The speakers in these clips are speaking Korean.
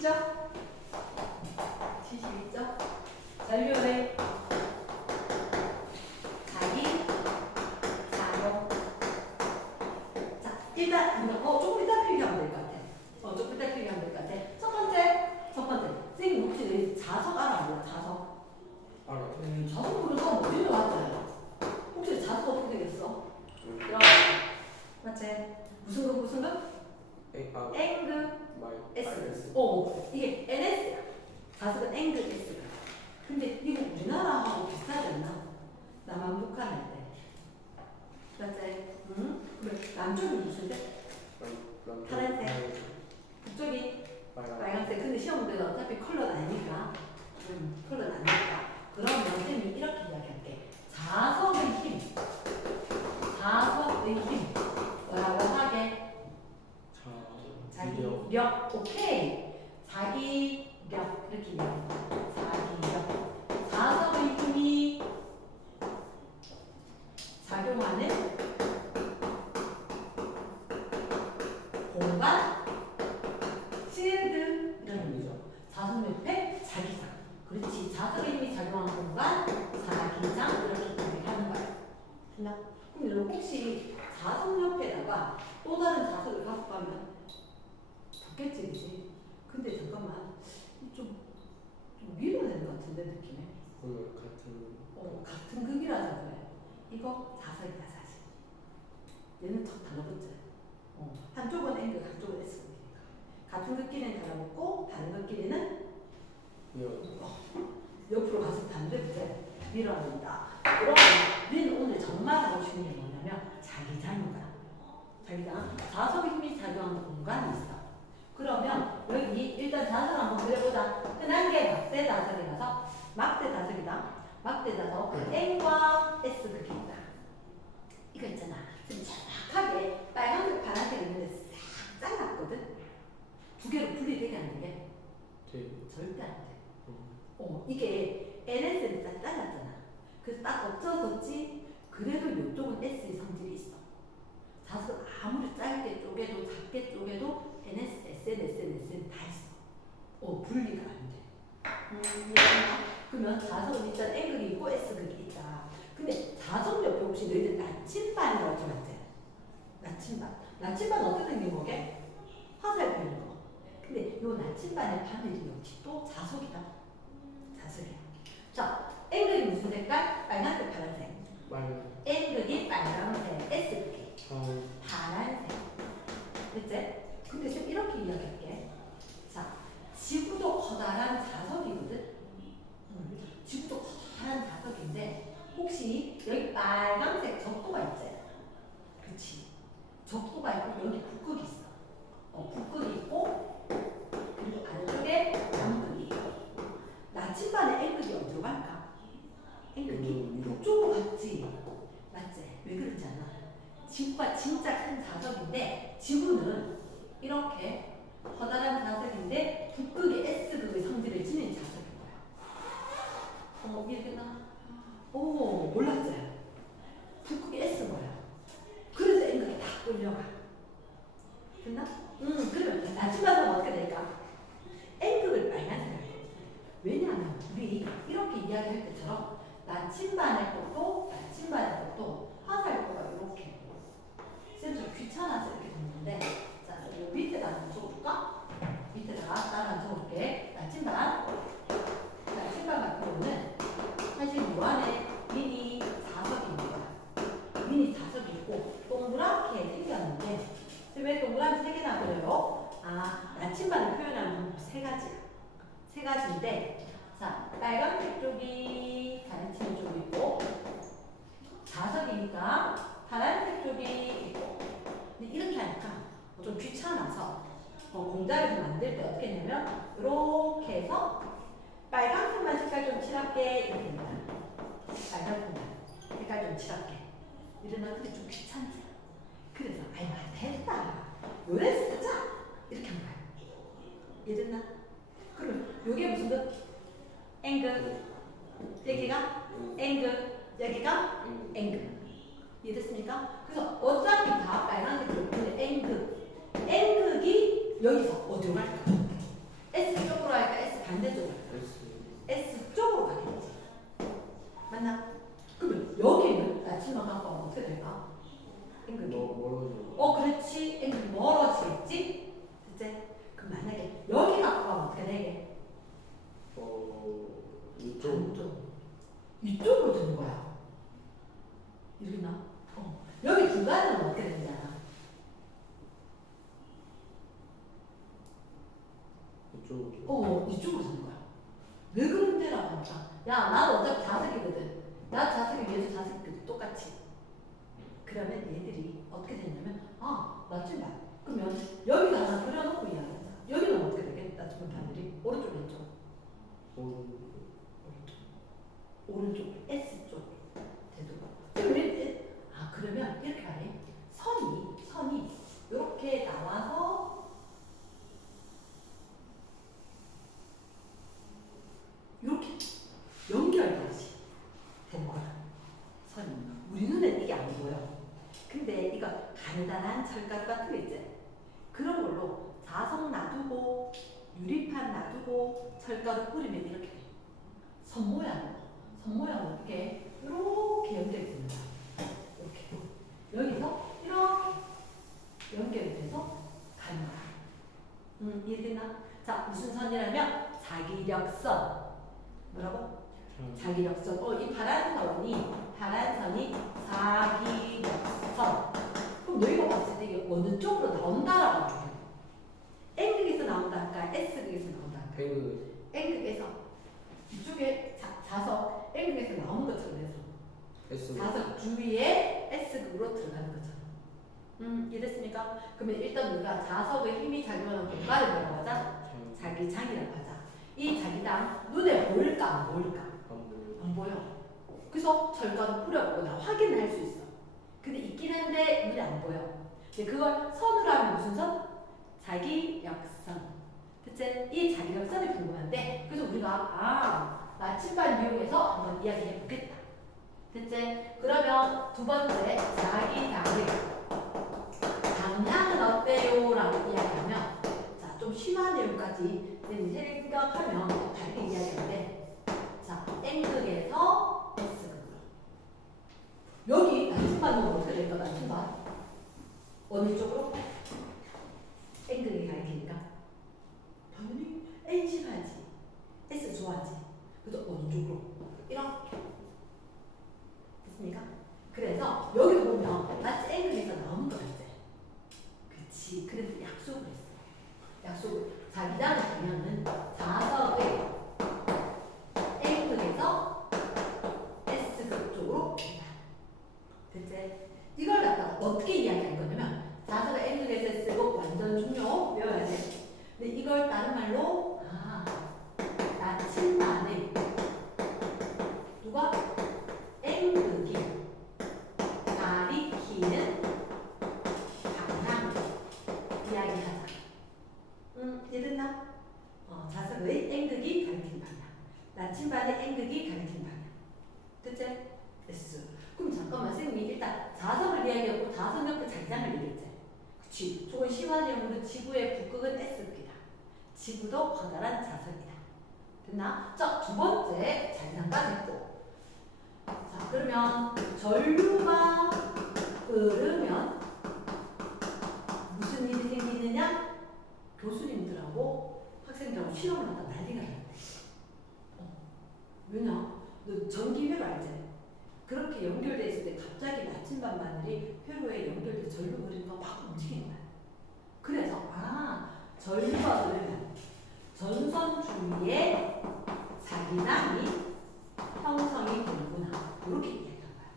있죠? 지식 있죠? 잔류의 자기 작용. 자, 일단 우리가 조금 이따 필기하면 될 것 같아. 조금 이따 필기하면 될 것 같아. 첫 번째. 선생님 혹시 내 자석 알아? 몰라? 자석. 알아. 자석 그래서 어디로 왔잖아요. 혹시 자석 어떻게 되겠어? 들어가. 맞지? 무슨 급? N급 S. 이게 NS야. 자석은 N급 S가. 근데 이거 우리나라하고 비슷하지 않나? 남한 북한 할 때. 맞지? 응? 그래. 남쪽이 무슨데? 파란색. 북쪽이 빨간색. 근데 시험 문제는 어차피 컬러는 아니니까. 컬러는 아니니까. 그러면 선생님이 이렇게 이야기할게. 자석의 힘. 뭐라고 하게? 자기력. 오케이. 자기력. 이렇게 이야기해. 자기력. 자석의 힘이 작용하는 공간, 실드 이런 의미죠. 자석 옆에 자기장. 그렇지. 자석의 힘이 작용하는 공간, 자기장 이렇게 얘기하는 거야. 됐나? 그럼 여러분 혹시 자석 옆에다가 또 다른 자석을 갖고 가면 붙겠지, 그지? 근데 잠깐만, 좀 밀어내는 것 같은데 느낌에. 같은 극이라서 그래. 이거 자석이다 사실. 얘는 턱 달라붙죠. 한쪽은 N극, 한쪽은 S극이니까. 같은 극끼리는 달라붙고 다른 극끼리는 옆으로 가서 반대로 밀어낸다. 그러면 우리는 오늘 정말하고 싶은 게 뭐냐면 자기장인 거야. 자기장. 자석의 힘이 작용하는 공간이 있어. 그러면 여기 일단 자석을 한번 그려보자. 흔한 게 막대 자석이라서 막대 자석이다. 막대 자석 N과 S 극이 있다. 이거 있잖아. 지금 정확하게 빨간색, 파란색 있는데 싹 잘랐거든. 두 개로 분리되게 안 되게? 절대 안 돼. 이게 NS는 딱 잘랐잖아. 그래서 딱 엎쳐졌지. 그래도 이쪽은 S의 성질이 있어. 자석을 아무리 짧게 쪼개도 작게 쪼개도 NS, SN 다 있어. 분리가 안 돼. 그러면 자석은 일단 N극이 있고 S극이 있다. 근데 자석 옆에 혹시 너희들 나침반이라고 들었지? 나침반 어떻게 생긴 거게? 화살표 있는 거. 근데 요 나침반의 바늘이 역시 또 자석이다. 자석이야. 자, N극이 무슨 색깔? 빨간색, 파란색. N극이 빨간색, S극이 파란색. 됐지? 근데 좀 이렇게 이야기할게. 자, 지구도 커다란 자석이거든? 지구도 커다란 자석인데 혹시 여기 빨간색 적도가 있지? 그치? 적도가 있고 여기 북극이 있어. 북극이 있고 그리고 안쪽에 남극이 있고. 나침반의 N극이 어디로 갈까? N극이 북쪽으로 갔지. 맞지? 왜 그런지 알아? 지구가 진짜 큰 자석인데 지구는 이렇게 커다란 자석인데 북극이 S극의 성질을 지닌 자석인 거야. 이해되나? 몰랐지? 북극이 S인 거야. 그래서 N극이 다 끌려가. 됐나? 그러면 나침반은 어떻게 될까? N극을 빨간색으로 해. 왜냐하면 우리 이렇게 이야기할 때처럼 나침반의 것도 화살표가 이렇게 쌤좀 귀찮아서 이렇게 됐는데 자, 요 밑에다 한번 적어볼까? 밑에다가 따라 적어볼게. 나침반 같은 경우는 사실 요 안에 미니 자석이 있고 동그랗게 생겼는데 왜 동그라미 3개나 그려요? 나침반을 표현하는 방법 3가지인데 자, 빨간색 쪽이 가르치는 쪽이 있고 자석이니까 파란색 쪽이 있고. 근데 이렇게 하니까 좀 귀찮아서 공장에서 만들 때 어떻게 했냐면 이렇게 해서 빨간색만 색깔 좀 칠할게 이렇게 됩니다. 빨간색만 색깔 좀 칠할게 이러면 근데 좀 귀찮지. 그래서 됐다 요래 쓰자 이렇게 한 거야. 이해됐나? 그럼 요게 무슨 뜻? N극 여기가 N극 여기가 N극. 이해됐습니까? 그래서 어차피 다 빨간색으로 보는데 N극이 여기서 어디로 갈까? S 반대쪽으로 S. S 쪽으로 가겠지. 맞나? 그러면 여기는 나침반 갖고 하면 어떻게 될까? 앵글이. 멀어져. 그렇지. 앵글이 멀어지겠지? 그치? 그럼 만약에 여기 갖고 가면 어떻게 되게? 이쪽. 이쪽으로 드는 거야. 이렇게 나? 여기 중간은 어떻게 되잖아. 이쪽. 이쪽으로 드는 거야. 왜 그런데라고 하니까 야 나는 어차피 자석이거든. 나 자석이 위에서 자석이 똑같이. 그러면 얘들이 어떻게 되냐면 나침반. 그러면 여기다 하나 그려놓고 이야기하자. 여기는 어떻게 되겠다? 나침반 바늘이 오른쪽 왼쪽. 오른쪽 S쪽 되도록. 그러면 이렇게 하네. 선이 이렇게 나와서 이렇게 연결되지 되는 거야. 선이. 우리 눈엔 이게 안 보여. 근데 이거 간단한 철가루 같은 거 있지? 그런 걸로 자석 놔두고 유리판 놔두고 철가루 뿌리면 이렇게 돼. 선 모양으로 이렇게 연결이 되는 거야. 이렇게 여기서 이렇게 연결이 돼서 가는 거야. 이해되나? 자, 무슨 선이라면 자기력선. 뭐라고? 자기력선. 이 파란 선이 자기력선. 그럼 너희가 봤을 때 이게 어느 쪽으로 나온다라고 하면 N극에서 나온다 할까? S극에서 나온다 할까? N극에서 이쪽에 자석 N극에서 나오는 것처럼 해서 자석 주위에 S극으로 들어가는 것처럼. 이해됐습니까? 그러면 일단 우리가 자석의 힘이 작용하는 공간을 뭐라고 하자? 자기장이라고 하자. 이 자기장 눈에 보일까 안 보일까? 안 보여. 그래서 철가루 뿌려보거나 확인을 할 수 있어. 근데 있긴 한데 눈에 안 보여. 근데 그걸 선으로 하면 무슨 선? 자기력선. 그치? 이 자기력선이 궁금한데 그래서 우리가 나침반 이용해서 한번 이야기해 보겠다. 됐지? 그러면 두 번째 자기장의 방향은 어때요? 라고 이야기하면 좀 심한 내용까지 생각하면 다르게 이야기하는데 N극에서 S극으로 여기 나침반은 어떻게 될까? 나침반 어느 쪽으로? N극이 가리키니까 당연히 N 싫어하지 S 좋아하지. 그래서 어느 쪽으로? 이렇게 됐습니까? 그래서 여기 보면 마치 N극에서 나오는 거 같지? 그치. 그래서 약속을 했어. 약속을. 자기장의 방향은 자석의 N극에서 S극 쪽으로 간다. 됐지? 이걸 갖다가 어떻게 이야기할 거냐면 자석의 N극에서 S극 완전 중요 외워야 돼. 근데 이걸 다른 말로 나침반의 누가? N극이 가리키는 방향 이야기하자. 이해됐나? 자석의 N극이 가리키는 방향. 나침반의 N극이 가리키는 방향. 됐지? S. 그럼 잠깐만 선생님이 일단 자석을 이야기하고 자석 옆에 자기장을 얘기했지. 그치? 조금 심화적으로 지구의 북극은 S극이다. 지구도 커다란 자석이다. 됐나? 자, 두 번째 자기장까지 했고. 자, 그러면 전류가 흐르면 무슨 일이 생기느냐? 교수님들하고 학생들하고 실험을 하다 난리가 나요. 왜냐? 너 전기회로 알지? 그렇게 연결돼 있을 때 갑자기 나침반 바늘이 회로에 연결돼 전류 흐르는 거 막 움직이는 거야. 그래서 전류가 흐르면 전선 주위에 자기장이 형성이 되는구나. 이렇게 이야기한 거야.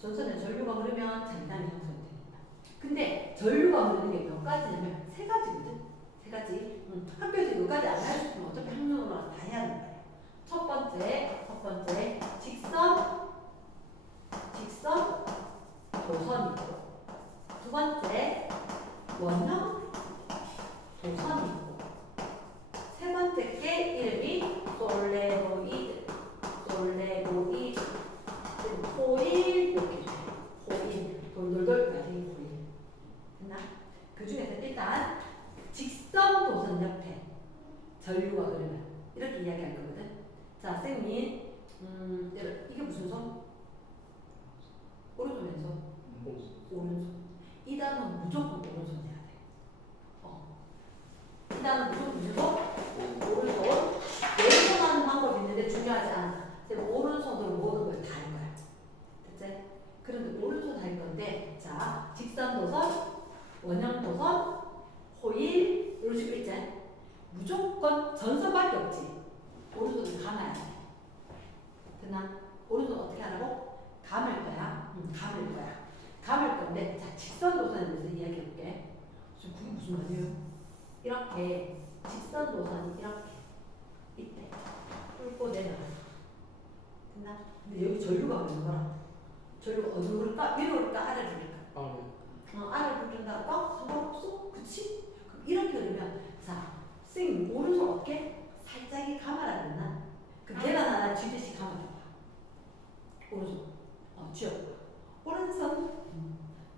전선에 전류가 흐르면 자기장이 형성이 됩니다. 근데 전류가 흐르는 게 몇 가지냐면 세 가지거든. 세 가지. 학교에서 몇 가지 안 할 수 있으면 어차피 학년으로 다 해야 하는 거야. 첫 번째 직선 도선이고, 두 번째 원형 도선이고, 세 번째 게 이름이 솔레노이드, 호일 이렇게 호일 돌돌돌 말이 호일. 됐나? 그 중에서 일단 직선 도선 옆에 전류가 흐르면 이렇게 이야기할 거거든. 자, 쌤이 이게 무슨 손? 오른손 왼손? 오른손. 이 단어는 무조건 오른손 해야 돼. 이 단어는 무조건 무슨 손? 오른손. 왼손 하는 방법이 있는데 중요하지 않아. 쌤 오른손으로 모든 걸 다 할 거야. 됐지? 그런데 오른손 할 건데, 자, 직선도선, 원형도선, 호일, 이런 식으로 있지? 무조건 전선밖에 없지. 오른손을 감아야 돼. 됐나? 오른손 어떻게 하라고? 감을 거야. 감을 거야. 감을 건데, 자, 직선도선에 대해서 이야기해 볼게. 지금 그게 무슨 말이에요? 이렇게, 직선도선이 이렇게, 이때, 뚫고 내려가서. 됐나? 근데 여기 전류가 오는 거라. 전류가 어디로 흐를까? 위로 흐를까? 아래로 흐를까? 아래로 흐른다고? 상관없어? 그치? 그럼 이렇게 흐르면, 자, 쌤, 오른손 어깨? 살짝이 감아라 그랬나? 그럼 계단 하나 쥐듯이 감아줘봐. 오른손. 쥐어. 오른손.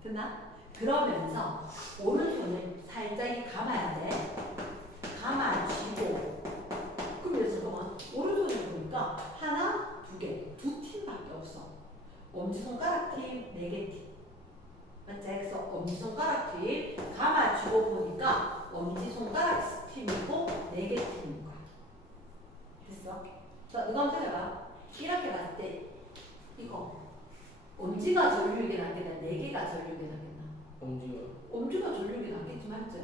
됐나? 그러면서 오른손을 살짝이 감아야 돼. 감아주고. 그럼 잠깐만. 오른손을 보니까 하나, 두 개. 두 팀밖에 없어. 엄지손가락 팀, 네 개 팀. 맞지? 그래서 엄지손가락 팀 감아주고 보니까 엄지손가락 팀이고 네 개 팀인 거야. 됐어? 자, 누가 한번 생각해봐. 이렇게 봤을 때 이거 엄지가 전류이게 낫겠나? 네 개가 전류이게 낫겠나? 엄지가 전류이게 낫겠지, 맞지?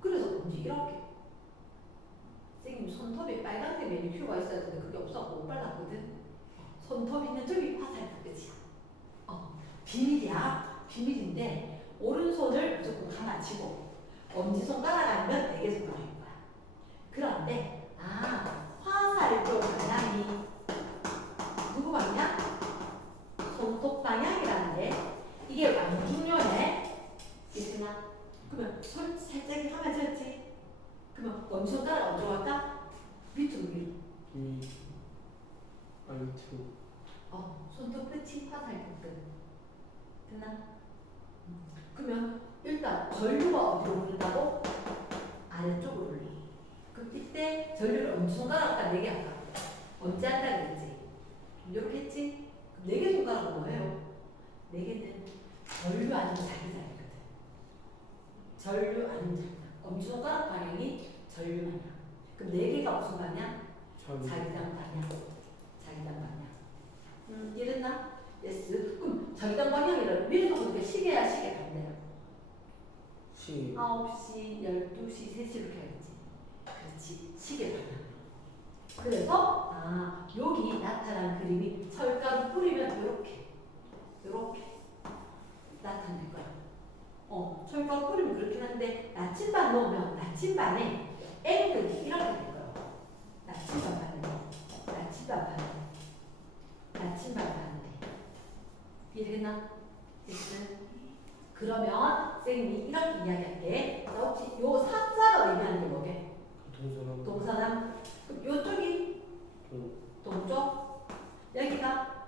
그래서 엄지 이렇게. 선생님 손톱에 빨간색 매니큐어가 있어야 되는데 그게 없어서 못 발랐거든. 손톱 있는 저기 화살표 끝이야. 비밀이야. 비밀인데 오른손을 무조건 감아치고 엄지손가락 아니면 네 개 손가락인 거야. 그런데 화살표 방향이 누구 방향? 손톱 방향이라는데 이게 많이 중요해. 있으나 그러면 손 살짝 감아졌지? 그러면 엄지손가락 어디로 갈까? 밑으로 위로. 밑으로. 손톱 끝이 화살표 끝. 됐나? 그러면 일단 전류가 어디로 흐른다고? 아래쪽으로 흘리. 그럼 이때 전류를 엄지손가락 아까 4개 할까? 언제 한다 그랬지? 이렇게 했지? 그럼 4개 손가락은 뭐예요? 4개는 전류 아니면 자기장이거든. 전류 아니면 자기장. 엄지손가락 방향이 전류 방향. 그럼 4개가 무슨 방향? 자기장 방향. 자기장 방향. 이해됐나? 예스. 그럼 자기장 방향이라 위에서 보니까 시계야 시계 반대라고. 9시, 12시, 3시 이렇게 하겠지. 그렇지. 시계 방향. 그래서 여기 나타난 그림이 철가루 뿌리면 이렇게 나타날 거야. 철가루 뿌리면 그렇긴 한데 나침반 넣으면 나침반에 앵글이 이렇게 될 거야. 나침반 반대. 이해되겠나? 됐어? 그러면 쌤이 이렇게 이야기할게. 자, 혹시 요 사자가 의미하는 게 뭐게? 동서남. 그럼 요쪽이 동쪽, 여기가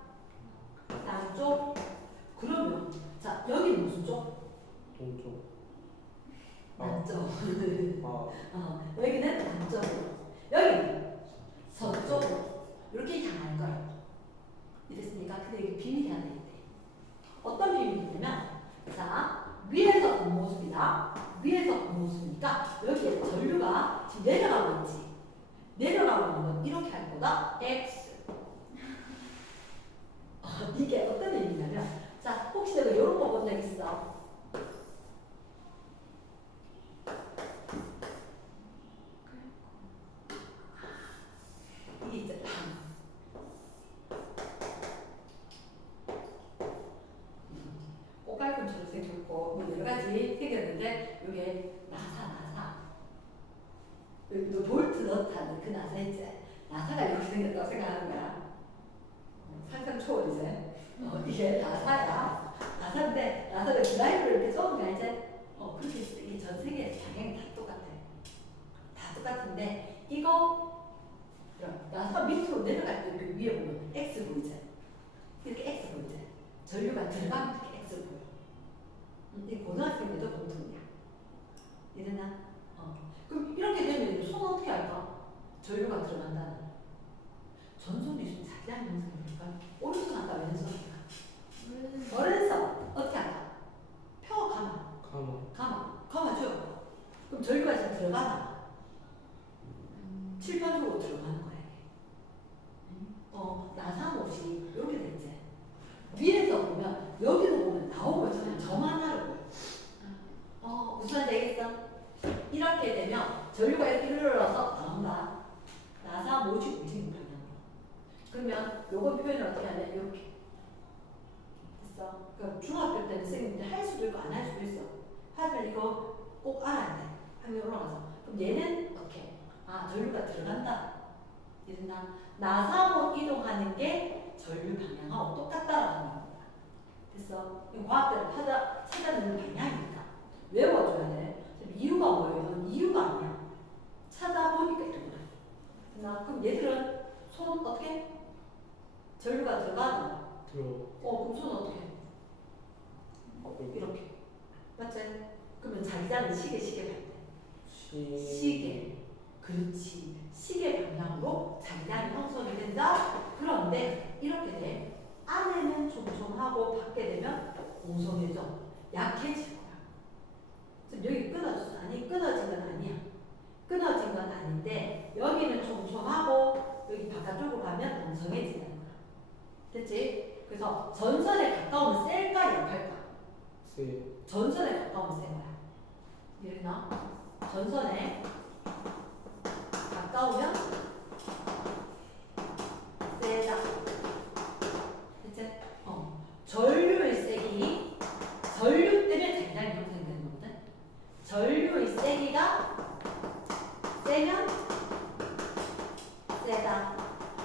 남쪽. 그러면 자 여기는 무슨 쪽? 동쪽. 남쪽. 여기는 남쪽으로, 여기는 서쪽으로 이렇게 향할 거야. 이랬으니까 근데 이게 비밀이 하나 있대. 어떤 비밀이냐면, 자 위에서 본 모습이다. 위에서 본 모습이니까 여기에 전류가 지금 내려가고 있지. 내려가고 있는 건 이렇게 할 거다. X. 이게 어떤 의미냐면, 자 혹시 내가 이런 거 본 적 있어? 이게 있잖아. 꽃갈콘처럼 생겼고 뭐 여러 가지 생겼는데 이게 나사. 여기 너 볼트 넣다는 그 나사 있지? 나사가 이렇게 생겼다고 생각하는 거야. 상상 초월이지. 이게 나사야. 나사인데 나사를 드라이브를 이렇게 쏘는 거 알지? 그렇게 이게 전 세계 방향이 다 똑같아. 다 똑같은데 이거 나사 밑으로 내려갈 때 이렇게 위에 보면 X 보이지? 이렇게 X 보이지? 전류가 들어가면 이렇게 X 보여. 이게 고등학생들도 공통이야. 이랬나? 그럼 이렇게 되면 손 어떻게 할까? 전류가 들어간다는 전선이 있으면 자기장 형성이 될까? 오른손 할까 왼손 할까? 오른손 어떻게 할까? 펴 가마죠. 그럼 전류가 지금 들어가나? 칠판으로 들어가는 거야. 나상 없이 이렇게 됐지. 위에서 보면 여기서 보면 나오고 있잖아요. 저만 하라고. 무슨 말인지 알겠어? 이렇게 되면 전류가 이렇게 흘러서 나온다. 나사 모집 움직이는 방향으로. 그러면 요거 표현을 어떻게 하냐? 이렇게. 됐어? 그러니까 중학교 때는 선생님들 할 수도 있고 안 할 수도 있어. 하지만 이거 꼭 알아야 돼. 화면 올라가서. 그럼 얘는 어떻게? 전류가 들어간다. 이른다. 나사로 이동하는 게 전류 방향하고 똑같다라는 겁니다. 됐어? 과학자를 찾아내는 방향이니까 외워줘야 돼. 이유가 뭐예요? 이유가 아니야. 찾아보니까 이런 거야. 그럼 얘들은 손 어떻게? 전류가 들어가나? 그럼 손 어떻게? 이렇게. 맞지? 그러면 자기장은 시계 갈 때. 시계. 그렇지. 시계 방향으로 자기장이 형성이 된다. 그런데 이렇게 돼. 안에는 촘촘하고 밖에 되면 옹성해져. 약해질 거야. 지금 여기 끊어졌어. 아니 끊어진 건 아니야. 끊어진 건 아닌데 여기는 촘촘하고 여기 바깥쪽으로 가면 옹성해진다는 거야. 됐지? 그래서 전선에 가까우면 셀까 약할까? 전선에 가까우면 센 거야. 이해나? 전선에 가까우면 세다. 됐지? 전류의 세기, 전류 때문에 자기장이 형성되는 거거든. 전류의 세기가 세면 세다.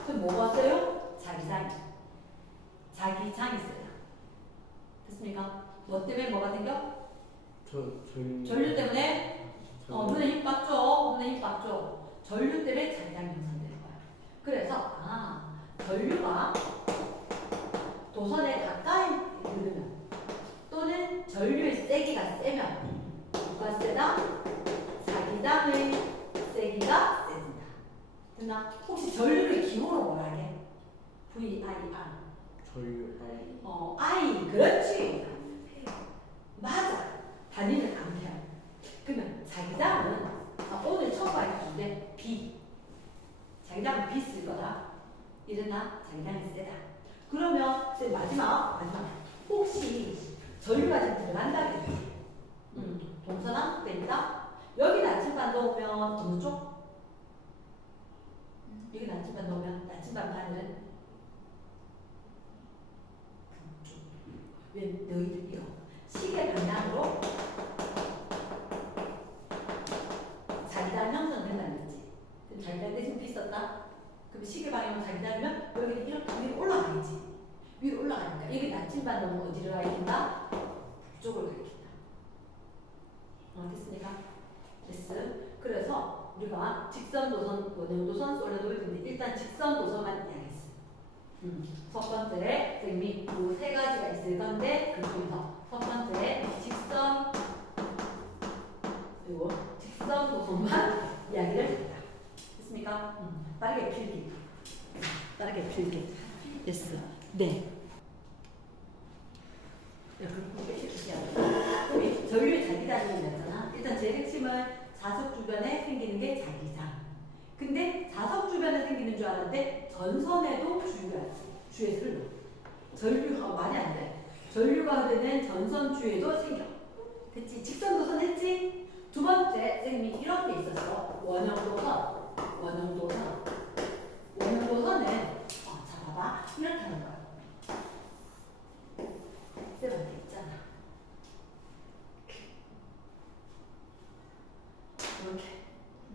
그럼 뭐가 세요? 자기장이 세다. 됐습니까? 뭐 때문에 뭐가 생겨? 전류 때문에 눈에 힘 받죠. 전류 때문에 자기장이 형성되는 거야. 그래서 전류가 도선에 가까이 흐르면 또는 전류의 세기가 세면 뭐가 세다? 자기장의 세기가 세진다. 됐나? 혹시 전류를 기호로 뭐라 하게? VIR. I. 그렇지. 맞아. 단위는 암페어. 그러면 자기장은 오늘 처음 가르쳐준데 B. 자기장은 B 쓸 거다. 이러나 자기장이 세다. 그러면 마지막 혹시 전류가 지금 들어간다 그랬지? 동서남 됩니다. 여기 나침반 넣으면 어느 쪽? 여기 나침반 넣으면 나침반 바늘은 북쪽. 왜 너희들 이거 시계 방향으로 자기장 형성된다는 거지. 자기장 대신 B 썼다. 그럼 시계 방향으로 자기장이면 여기는 이렇게 위로 올라가겠지. 위로 올라가니까 여기 나침반 넣으면 어디를 가리킨다? 북쪽을 가리킨다. 됐습니까? 됐어. 그래서 우리가 직선 도선, 원형 도선, 솔레노이드인데 일단 직선 도선만 이야기했어. 첫 번째 선생님이 그 세 가지가 있을 건데 그 중에서 첫 번째 직선 그리고 직선 도선만 이야기를 했다. 됐습니까? 빠르게 필기. 됐어. 네. 우리 전류의 자기장이었잖아. 일단 제일 핵심은 자석 주변에 생기는 게 자기장. 근데 자석 주변에 생기는 줄 알았는데 전선에도 주에서 흘러. 전류가 많이 안 돼. 전류가 흐르는 전선 주에도 생겨. 됐지? 직선 도선 했지? 두 번째 선생님이 이런 게 있었어. 원형 도선은 자 봐봐 이렇게 하는 거야. 쌤한테 있잖아. 이렇게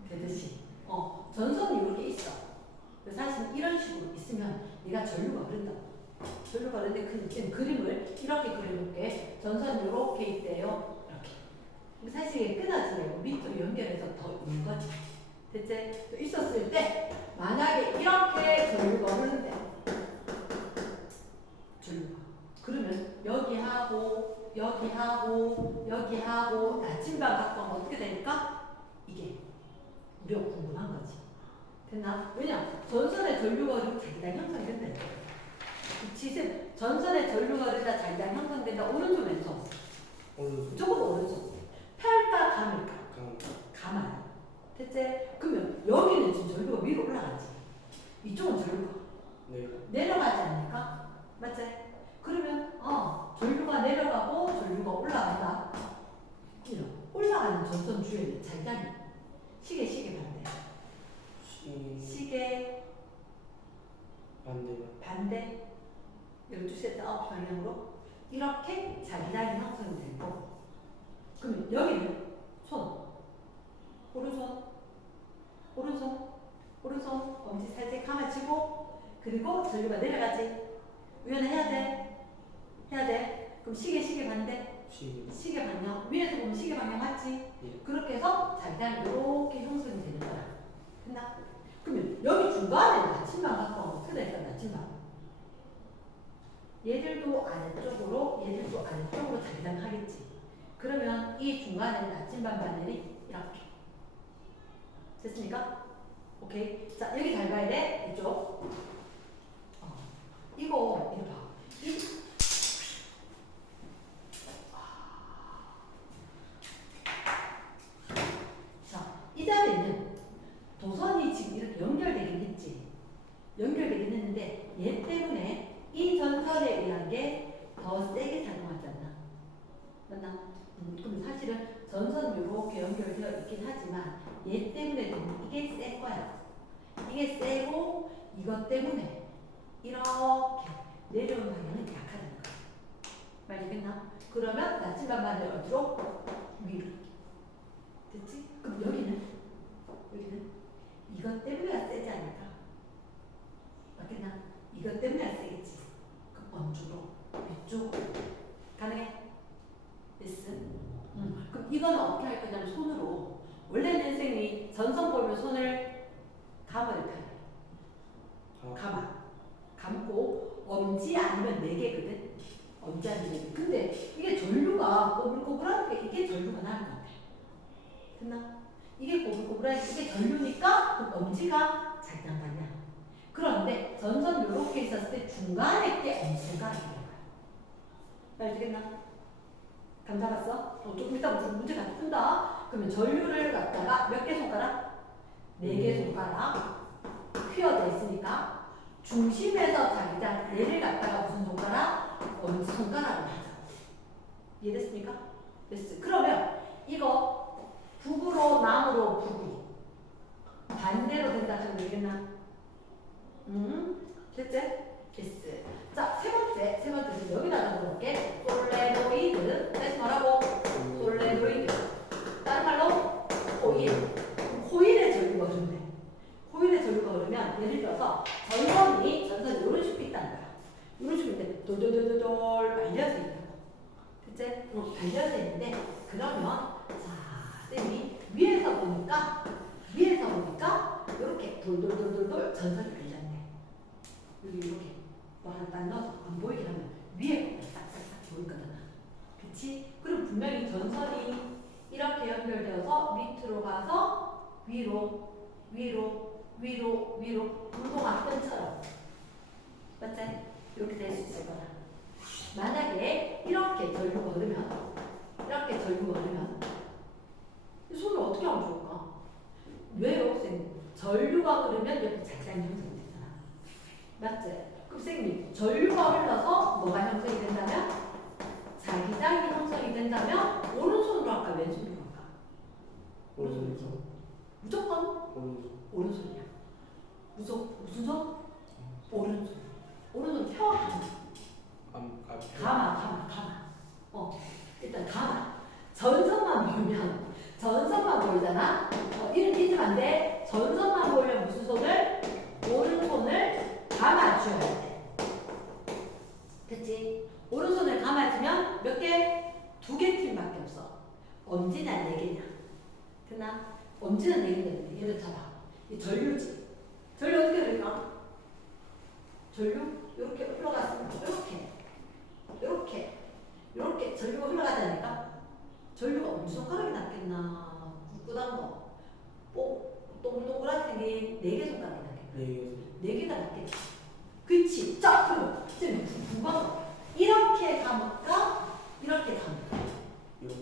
되듯이 전선이 이렇게 있어. 사실 이런 식으로 있으면 얘가 전류가 흐른다. 전류가 흐르는데 지금 그림을 이렇게 그려볼게. 전선이 이렇게 있대요. 이렇게. 사실 이게 끊어지고 밑으로 연결해서 더 있는 거지. 됐지? 있었을 때 만약에 이렇게 전류가 흐르는데 그러면 여기하고 나침반 갖고 하면 어떻게 되니까? 이게 우리가 궁금한 거지. 됐나? 왜냐? 전선의 전류가 흐르면 자기장 형성이 된다. 지금 전선의 전류가 흐르다 자기장 형성된다. 오른손 왼손? 오른손. 무조건 오른손. 펼까 감일까? 감. 감아요. 됐지? 그러면 여기는 지금 전류가 위로 올라가지. 이쪽은 전류가 네. 내려가지 않을까? 맞지? 그러면 전류가 내려가고 전류가 올라간다. 이런 올라가는 전선 주에는 자기장이 시계 반대. 시계 반대 12시에서 9시 방향으로 이렇게 자기장이 형성이 되고, 그러면 여기는 오른손 엄지 살짝 감아치고, 그리고 전류가 내려가지. 우연해야 돼. 그럼 시계 반대. 시계 방향 위에서 보면 시계 방향 맞지? 예. 그렇게 해서 자기장이 이렇게 형성이 되는 거야. 됐나? 그러면 여기 중간에 나침반 갖고 오면 어떻게 될까? 나침반 얘들도 아래쪽으로 자기장 하겠지. 그러면 이 중간에 나침반 바늘이 이렇게 됐습니까? 오케이. 자, 여기 잘 봐야 돼. 이쪽. 이거 봐. 이 자리는 도선이 지금 이렇게 연결되긴 했지. 연결되긴 했는데 얘 때문에 이 전선에 의한 게 더 세게 작용하지 않나? 맞나? 그럼 사실은 전선 이렇게 연결되어 있긴 하지만 얘 때문에 이게 센 거야. 이게 세고 이것 때문에 이렇게 내려오는 방향은 약하다는 거야. 말되겠나? 그러면 나침반 바늘 어디로? 위로. 됐지? 그럼 여기는 이것 때문에 세지 않을까? 맞겠나? 이것 때문에 세겠지. 그럼 어쪽으로? 위쪽으로. 가능해? 됐어? 그럼 이건 어떻게 할 거냐면 손으로. 원래는 선생님이 전선 보면 손을 감을 펴요. 감고 엄지 아니면 4개거든. 엄지 아니면 4개. 근데 이게 전류가 꼬불꼬불하니까 이게 전류가 나는 것 같아. 됐나? 이게 꼬불꼬불하니까 이게 전류니까 그럼 엄지가 자기장 방향. 그런데 전선 이렇게 있었을 때 중간에 게 엄지손가락이 되는 거야. 알겠나? 감 잡았어? 조금 이따 문제 같이 푼다. 그러면 전류를 갖다가 몇 개 손가락? 4개 손가락 휘어져 있으니까 중심에서 자기장 얘를 갖다가 무슨 손가락? 엄지손가락을 하자. 이해됐습니까? 됐어. 그러면 이거 북으로 남으로 북으로 반대로 된다 하면 되겠나? 됐지? 됐어. 자, 세 번째는 여기다가 넣어볼게. 솔레노이드. 다시 뭐라고? 솔레노이드. 다른 말로 코일의 전류가 흐른대. 코일의 전류가 흐르면 예를 들어서 전선이 이런 식으로 있다는 거야. 이런 식으로 있는데 돌돌돌돌 말려져 있다고. 됐지? 발려져 있는데 그러면 자, 쌤이 위에서 보니까 이렇게 돌돌돌돌돌 전선이 발렸네. 여기 이렇게 뭐 하나 딱 넣어서 안 보이게 하면 위에 싹싹싹 보이거든. 그치? 그럼 분명히 전선이 이렇게 연결되어서 밑으로 가서 위로 운동화 끈처럼 맞지? 이렇게 될 수 있을 거다. 만약에 이렇게 전류가 흐르면 손을 어떻게 하면 좋을까? 왜요, 선생님? 전류가 흐르면 옆에 자기장이 형성이 되잖아. 맞지? 그럼 선생님, 전류가 흘러서 뭐가 형성이 된다면? 자기장이 형성이 된다면 오른손으로 할까? 왼손으로 할까? 오른손. 무조건 오른손이야. 무슨 손? 오른손 펴. 감아. 일단 감아. 전선만 보이잖아. 이런 잊으면 안 돼. 전선만 보이면 무슨 손을? 오른손을 감아줘야 돼. 됐지? 오른손을 감아주면 몇 개? 2개 팀밖에 없어. 엄지는 4개냐. 됐나? 엄지는 4개인데 얘를 잡아. 이 전류지. 전류 어떻게 될까? 전류? 이렇게 흘러갔으면 이렇게 전류가 흘러가지 않을까? 전류가 엄지손가락이 낫겠나? 꿋꿋한 거. 동글동글하게 생긴 4개 손가락 네 4개가 낫겠지. 그치? 자, 그럼 지금 9번 이렇게 감을까? 이렇게 감을까? 이렇게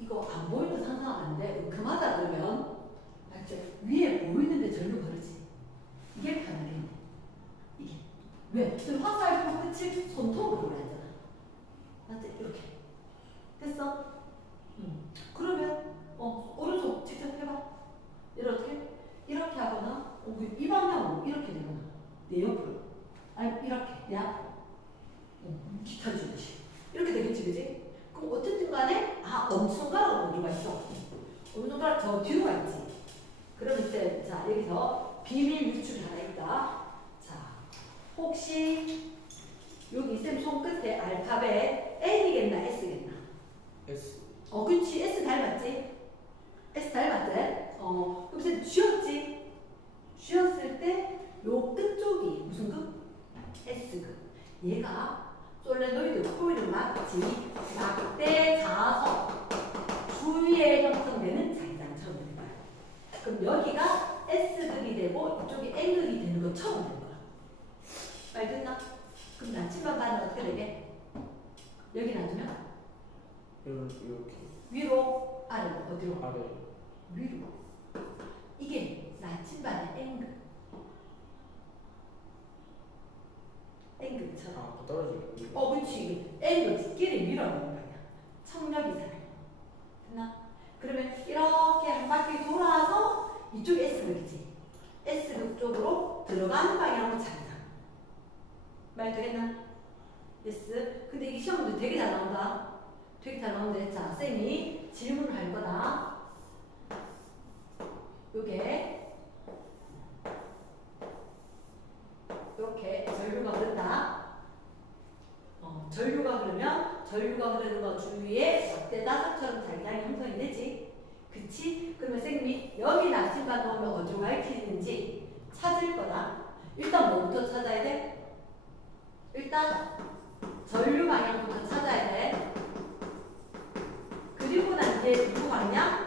이거 안 보이는 상상하면 안 돼. 금하다 그러면 알지? 위에 보이는데 절로 그러지. 이게 편하겠네. 이게 왜? 지금 화살표 끝이 손톱으로 올라있잖아. 맞지? 이렇게 됐어? 그러면 오른손 직접 해봐. 이렇게 하거나 이 방향으로 이렇게 되거나 내 옆으로 아니 이렇게 내 앞으로 기타 주듯이 이렇게 되겠지, 그지? 그럼 어쨌든 간에 어느 손가락으로 어디가 있어? 어느 손가락 저 뒤로가 있지. 그럼 이제 자 여기서 비밀 유출이 하나 있다. 자 혹시 여기 쌤 손끝에 알파벳 N이겠나 S겠나? S 그치. S 닮았지? S 닮았대. 그럼 쌤 쥐었지? 쥐었을 때 요 끝쪽이 무슨 급? S급. 얘가 솔레노이드 코일을 막지 막대 자석 주위에 형성되는 자기장처럼 되는 거야. 그럼 여기가 S극이 되고 이쪽이 N극이 되는 것처럼 되는 거야. 말 됐나? 그럼 나침반 반은 어떻게 되게? 여기 놔두면? 이렇게 위로 아래로 어디로? 아래 위로. 이게 나침반의 N극. N극처럼. 떨어지고 그치. N극 끼리 밀어내는 거 아니야. 청력이 살아요. 됐나? 그러면 이렇게 한 바퀴 돌아서 이쪽이 S극이지. S극 쪽으로 들어가는 방향으로 차린다. 말 되겠나? yes. 근데 이게 시험도 되게 잘 나온다. 되게 잘 나오는데 자 쌤이 질문을 할 거다. 요게 이렇게 전류가 흐른다. 전류가 흐르면 전류가 흐르는 거 주위에 막대다섯처럼 자기장이 형성이 되지. 그치? 그러면 쌤이 여기 나침반 놓으면 어디로 가리키는지 찾을 거다. 일단 뭐부터 찾아야 돼? 일단 전류 방향부터 찾아야 돼. 그리고 난 뒤에 누구 방향?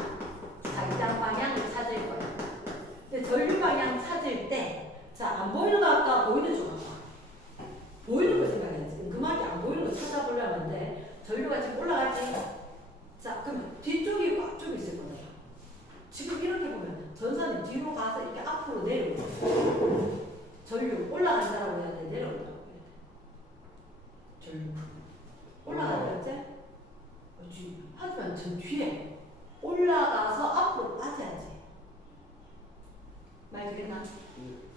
자기장 방향을 찾을 거야. 근데 전류 방향 찾을 때 자, 안 보이는 거 할까? 보이는 쪽 할까? 보이는 거 생각해야지. 음악이 안 보이는 거 찾아보려면 안 돼. 전류가 지금 올라가지? 자, 그럼 뒤쪽이 있고 앞쪽이 있을 거다. 지금 이렇게 보면 전선이 뒤로 가서 이렇게 앞으로 내려오고 전류 올라간다라고 해야 돼? 내려온다고 해야 돼? 전류 올라간다 했지? 하지만 저 뒤에 올라가서 앞으로 빠져야지. 말 되겠나?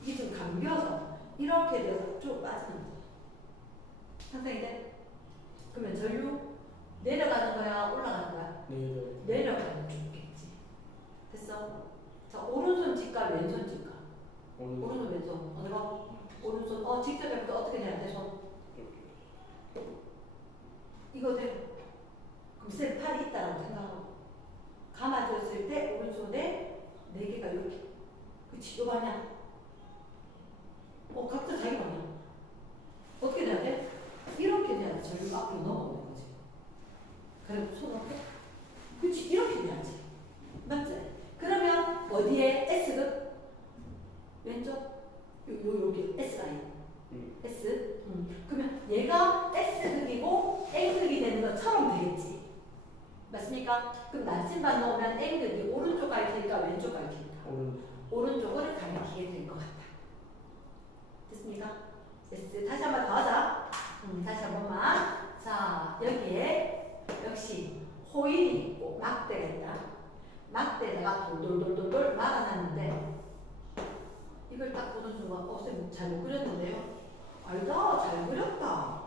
이게 좀 감겨서 이렇게 돼서 쭉 빠지는 거야. 상상이 돼? 그러면 전류 내려가는 거야? 올라가는 거야? 내려가는 쪽이겠지. 됐어? 자, 오른손 직각, 왼손 직각. 오른손, 왼손. 어느 거? 오른손. 직접 해볼까? 어떻게 해야 돼, 손? 이거 돼? 그럼 쌤 팔이 있다라고 생각하고 감아줬을 때 오른손에 4개가 이렇게. 그치? 요 방향. 각자 자기 방향. 어떻게 돼야 돼? 이렇게 돼야 돼. 전류가 앞으로 넘어오는 거지. 그럼 손 어때? 그치? 이렇게 돼야지. 맞지? 그러면 어디에 S극? 왼쪽? 여기 S라인. S? 그러면 얘가 S극이고 N극이 되는 것처럼 되겠지. 맞습니까? 그럼 나침반 넣으면 N극이 오른쪽 가리키니까 왼쪽 가리키니까 오른쪽을 가리키게 될 것 같다. 됐습니까? S. 다시 한번 더 하자. 다시 한 번만. 자, 여기에 역시 호일이 있고 막대가 있다. 막대에다가 돌돌돌돌돌 막아놨는데 이걸 딱 보는 순간 쌤 잘못 그렸는데요? 알다, 잘 그렸다.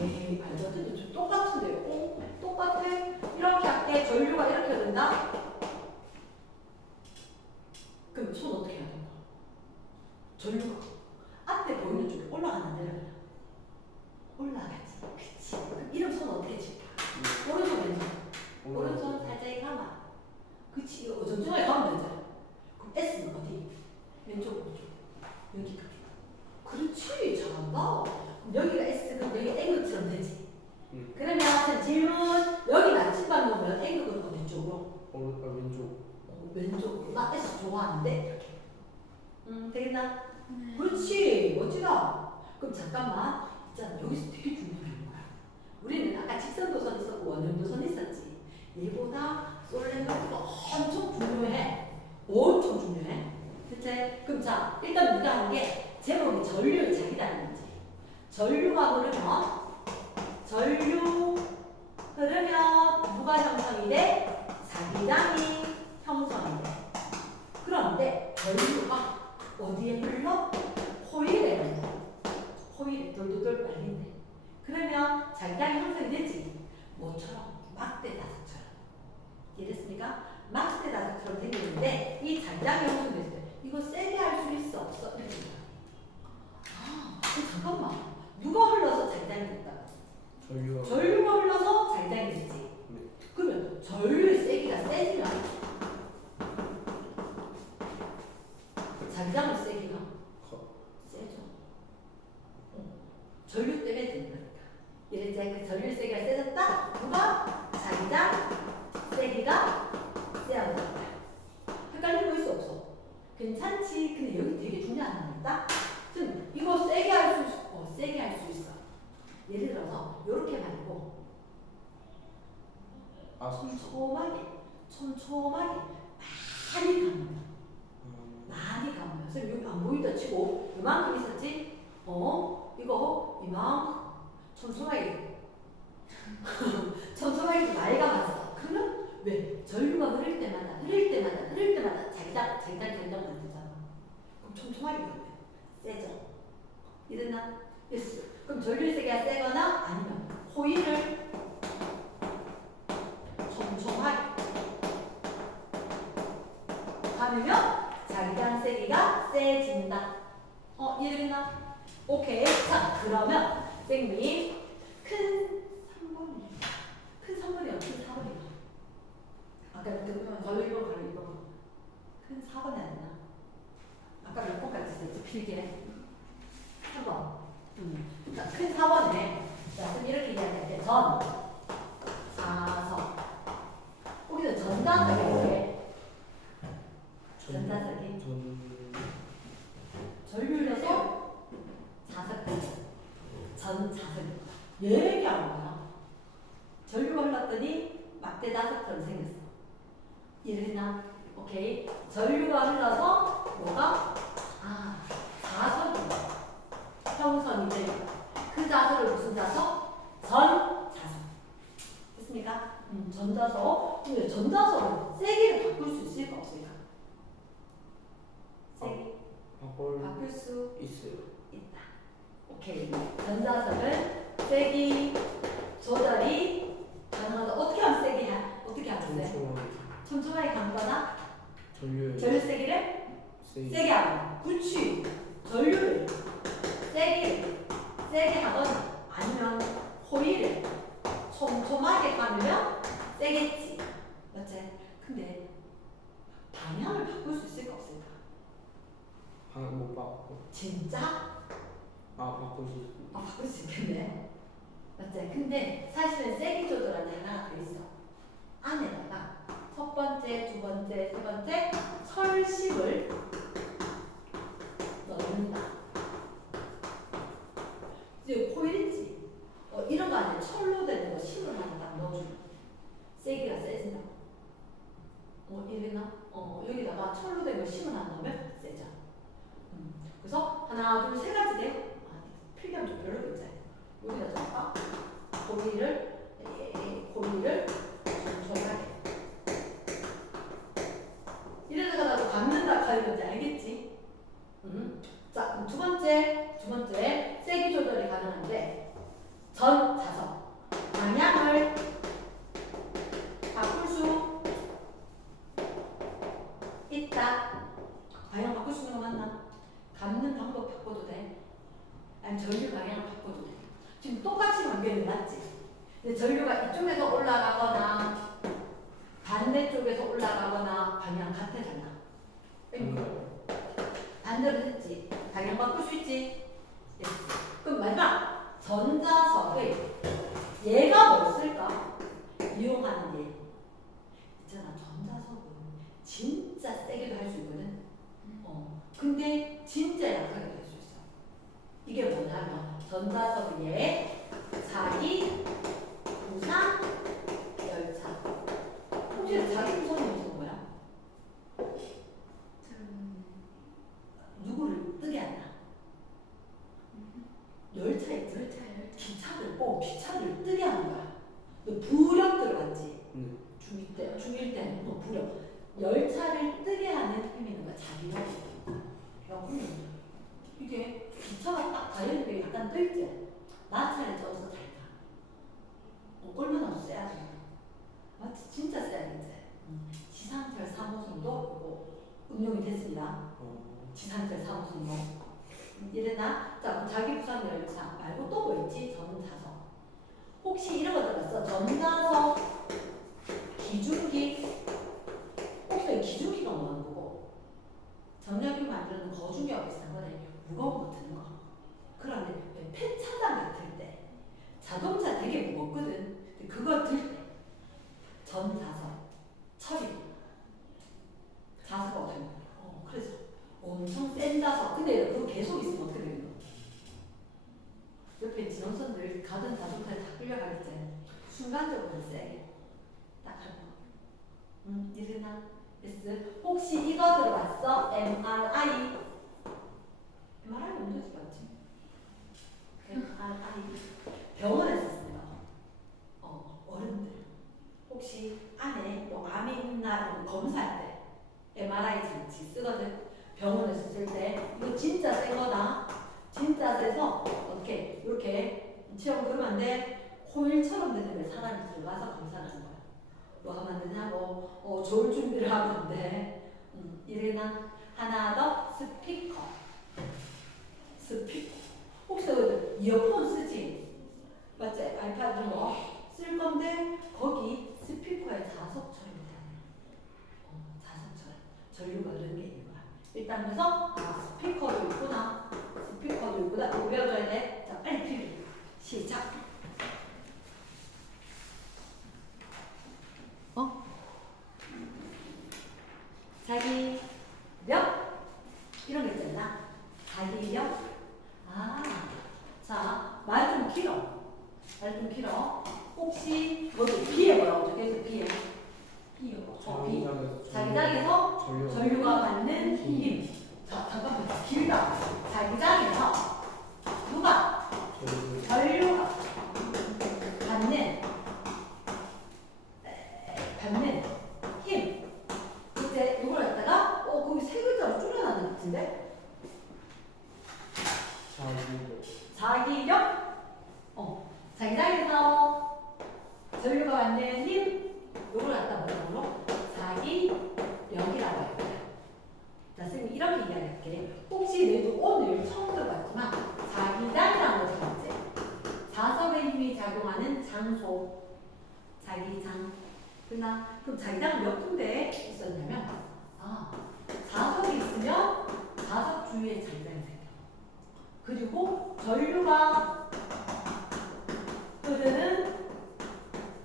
에이, 알다더니 좀 똑같은데요? 똑같아? 이렇게 할게. 전류가 이렇게 된다? 그럼 손 어떻게 해야 된다? 전류가 앞에 보이는 쪽에 올라가나 내려가나? 올라가지. 그치. 그럼 이름 손 어떻게 칠까? 오른손 왼손. 오른손 살짝 감아. 그치. 이거 어정쩡하게 가면 되잖아. 그럼 S는 어디? 왼쪽 오른쪽. 여기까지. 그렇지. 잘한다. 그럼 여기가 S, 그럼 여기 N극처럼 되지. 그러면 질문. 여기 나침반 놓으면 N극은 어디 쪽으로? 왼쪽 왼쪽으로. 나 S 좋아하는데? 이렇게. 되겠나? 네. 그렇지. 멋지다. 그럼 잠깐만. 있잖아. 여기서 되게 중요한 거야. 우리는 아까 직선도선 있었고 원형도선 있었지. 얘보다 솔랭도가 엄청 중요해. 엄청 중요해. 그치? 그럼 자, 일단 우리가 하는 게 제목이 전류 자기다는 거지. 전류가 흐르면 누가 형성이 돼? 자기장이 형성이 돼. 그런데 전류가 어디에 흘러? 코일에 흘러. 코일에 돌돌돌 말린대. 그러면 자기장이 형성이 되지. 뭐처럼? 막대다섯처럼. 이해됐습니까? 막대다섯처럼 생기는데 이 자기장이 형성됐을 때 이거 세게 할 수 있어 없어? 이렇게. 잠깐만. 누가 흘러서 자기장이 됐다? 전류가 흘러서 자기장이 됐지. 네. 그러면 전류의 세기가 세지면 자기장의 세기가 세죠. 전류 때문에 되는 거니까. 이제 그 전류 세기가 세졌다. 누가? 자기장 세기가 세어졌다. 헷갈리고 있을 수 없어. 괜찮지. 근데 여기 되게 중요한 하나 있다. 지금 이거 세게 할 수 있어. 세게 할 수 있어. 예를 들어서 이렇게 말고 촘촘하게 많이 감으면 많이 감으면 선생님 여기 안 보인다 치고 이만큼 있었지? 이거 이만큼 촘촘하게 촘촘하게 많이 감았어. 그러면 왜? 전류가 흐를 때마다 자기장 만들잖아. 그럼 촘촘하게 감으면 세죠. 이랬나? 됐어. 그럼 전류 세기가 세거나 아니면 코일을 촘촘하게 감으면 자기장 세기가 세진다. 이해됐나? 오케이. 자, 그러면 선생님 큰 3번이요. 큰 4번이요. 아까 그 걸리고 큰 4번이 안 되나? 아까 몇 번까지 있었지? 필기에 3번. 자, 큰 4번에 자, 그럼 이렇게 이야기할 때 전, 자석. 우리는 전자석이 이렇게 전자석이 전류려서 자석 전자석 얘기하는 거야. 전류가 흘렀더니 막대자석처럼 생겼어. 이해됐나? 오케이. 전류가 흘러서 뭐가? 자석이 형성이 되고 그 자석을 무슨 자석? 전자석. 됐습니까? 전자석. 근데 전자석은 세기를 바꿀 수 있을까 없을까? 세기 바꿀 수 있어요. 있다. 오케이. 전자석은 세기 조절이 가능하다. 어떻게 하면 어떻게 하면 돼? 촘촘하게 감거나 전류 세기를 세게 하거나. 그렇지. 전류를 세게 하거나 아니면 코일을 촘촘하게 감으면 세겠지. 맞지? 근데 방향을 바꿀 수 있을까 없을까? 방향 못 바꿔. 진짜? 바꿀 수 있어. 바꿀 수 있겠네. 맞지? 근데 사실은 세기 조절할 때 하나가 더 있어. 안에다가 첫 번째, 두 번째, 세 번째 철심을 넣는다. 이제 코일 있지? 이런 거 안에 철로 되는 거 심을 하나 딱 넣어주면 세기가 세진다. 이랬나? 여기다가 철로 된 거 심을 하나 넣으면 세죠. 그래서 하나, 둘, 세 가지 돼요. 필기하면 좀 별로겠지? 여기다가 고리를 촘촘하게 이래다가 나도 감는다 하는 건지 알겠지? 자, 그럼 두 번째 세기 조절이 가능한데 전자석 방향을 바꿀 수 있다. 방향 바꿀 수 있는 거 맞나? 감는 방법 바꿔도 돼? 아니면 전류 방향을 바꿔도 돼? 지금 똑같이 관계는 맞지? 근데 전류가 이쪽에서 올라가거나 반대쪽에서 올라가거나 방향 같아 달라? 반대로 했지? 방향 바꿀 수 있지? 네. 그럼 마지막 전자석의 얘가 뭐 쓸까? 이용하는 얘 있잖아. 전자석은 진짜 세게도 할 수 있거든. 근데 전자석의 자기 부상 열차. 혹시 자기 부상이 무슨 뭐야? 누구를 뜨게 한다. 열차에 기차를 뜨게 하는 거야. 너 부력 들어봤지? 네. 중1 때는 뭐 부력. 열차를 뜨게 하는 힘이 있는 거야. 자기력. 야, 그러면 이게 기차가 딱 가려니까 약간 떠있지? 나차를 쪄서 잘 타. 얼마나 세야 돼? 맞지? 진짜 세야겠지? 지상철 3호선도 이거 응용이 됐습니다. 지상철 3호선도. 이랬나? 자, 그럼 자기 부상 열차 말고 또 뭐 있지? 전자석. 혹시 이런 거 들어봤어? 전자석 기중기. 혹시 기중기가 뭐하는 거고? 전력이 만드는 거중기하고 비슷한 거네. 무거운 거 드는 거. 그런데 폐차장 같을 때 자동차 되게 무겁거든. 근데 그거 들 때 전자석 처리. 자석가 어떻게 그래서 엄청 센 자석. 근데 그거 계속 있으면 어떻게 되는 거? 옆에 지원선들 가던 자동차에 다 끌려가겠지. 순간적으로 세게 딱 하는 거. 이르나? S. 혹시 이거 들어봤어? MRI. MRI 언제 들어봤지? MRI. 병원에서 쓰는 거. 어른들. 혹시 안에 뭐 암이 있나 이런 거 검사할 때 MRI 장치 쓰거든. 병원에서 쓸 때 이거 진짜 센 거다. 진짜 세서 어떻게 이렇게 체험 그러면 안 돼. 호일처럼 되는데 사람이 들어가서 검사하는 거야. 뭐 하면 안 되냐고. 좋을 준비를 하면 안 돼. 이래나 하나 더 스피커. 스피커. 혹시 이어폰 쓰지? 맞지? 아이패드 이런 거 쓸 건데 거기 스피커에 자석 처리를 해야 돼. 자석 처리. 전류가 흐르는 게 있는 거야. 일단 그래서 스피커도 있구나. 스피커도 있구나. 이거 외워줘야 돼. 자, 빨리 필기. 시작. 자기력 이런 거 있잖아. 자기력. 자, 말 좀 길어. 말 좀 길어. 혹시 거기 B에 뭐라고 적혀있어? B에 B. 자기장에서 전류가 받는 힘. 자, 잠깐만. 길다. 자기장에서 누가 전류가 받는 힘. 이제 이걸 갖다가 거기 세 글자로 줄여놨는 것 같은데? 자기력. 자기장에서 전류가 받는 힘. 이걸 갖다 뭐라고? 자기력이라고 할 거야. 자, 선생님이 이렇게 이야기할게. 혹시 너희도 오늘 처음 들어봤지만 자기장이라는 거 들었지? 자석의 힘이 작용하는 장소. 자기장. 그럼 자기장은 몇 군데에 있었냐면 자석이 있으면 자석 주위에 자기장이 생겨. 그리고 전류가 흐르는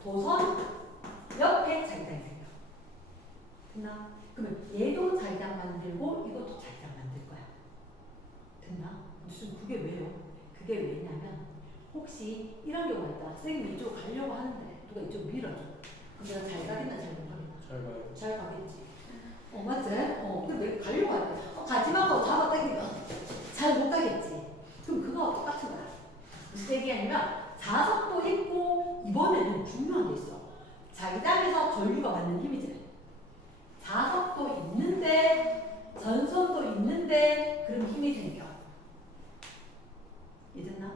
도선 옆에 자기장이 생겨. 됐나? 그러면 얘도 자기장 만들고 이것도 자기장 만들 거야. 됐나? 무슨 그게 왜요? 그게 왜냐면 혹시 이런 경우가 있다. 선생님이 이쪽으로 가려고 하는데 누가 이쪽 밀어줘. 그럼 내가 잘 가겠나 잘 못 가겠나? 잘 가요. 잘 가겠지. 맞지? 근데 가려고 할 때 가지마 하고 잡아 당기면 잘 못 가겠지. 그럼 그거와 똑같은 거야. 무슨 얘기냐면 자석도 있고 이번에는 중요한 게 있어. 자기장에서 전류가 받는 힘이지. 자석도 있는데 전선도 있는데 그럼 힘이 생겨. 이해됐나?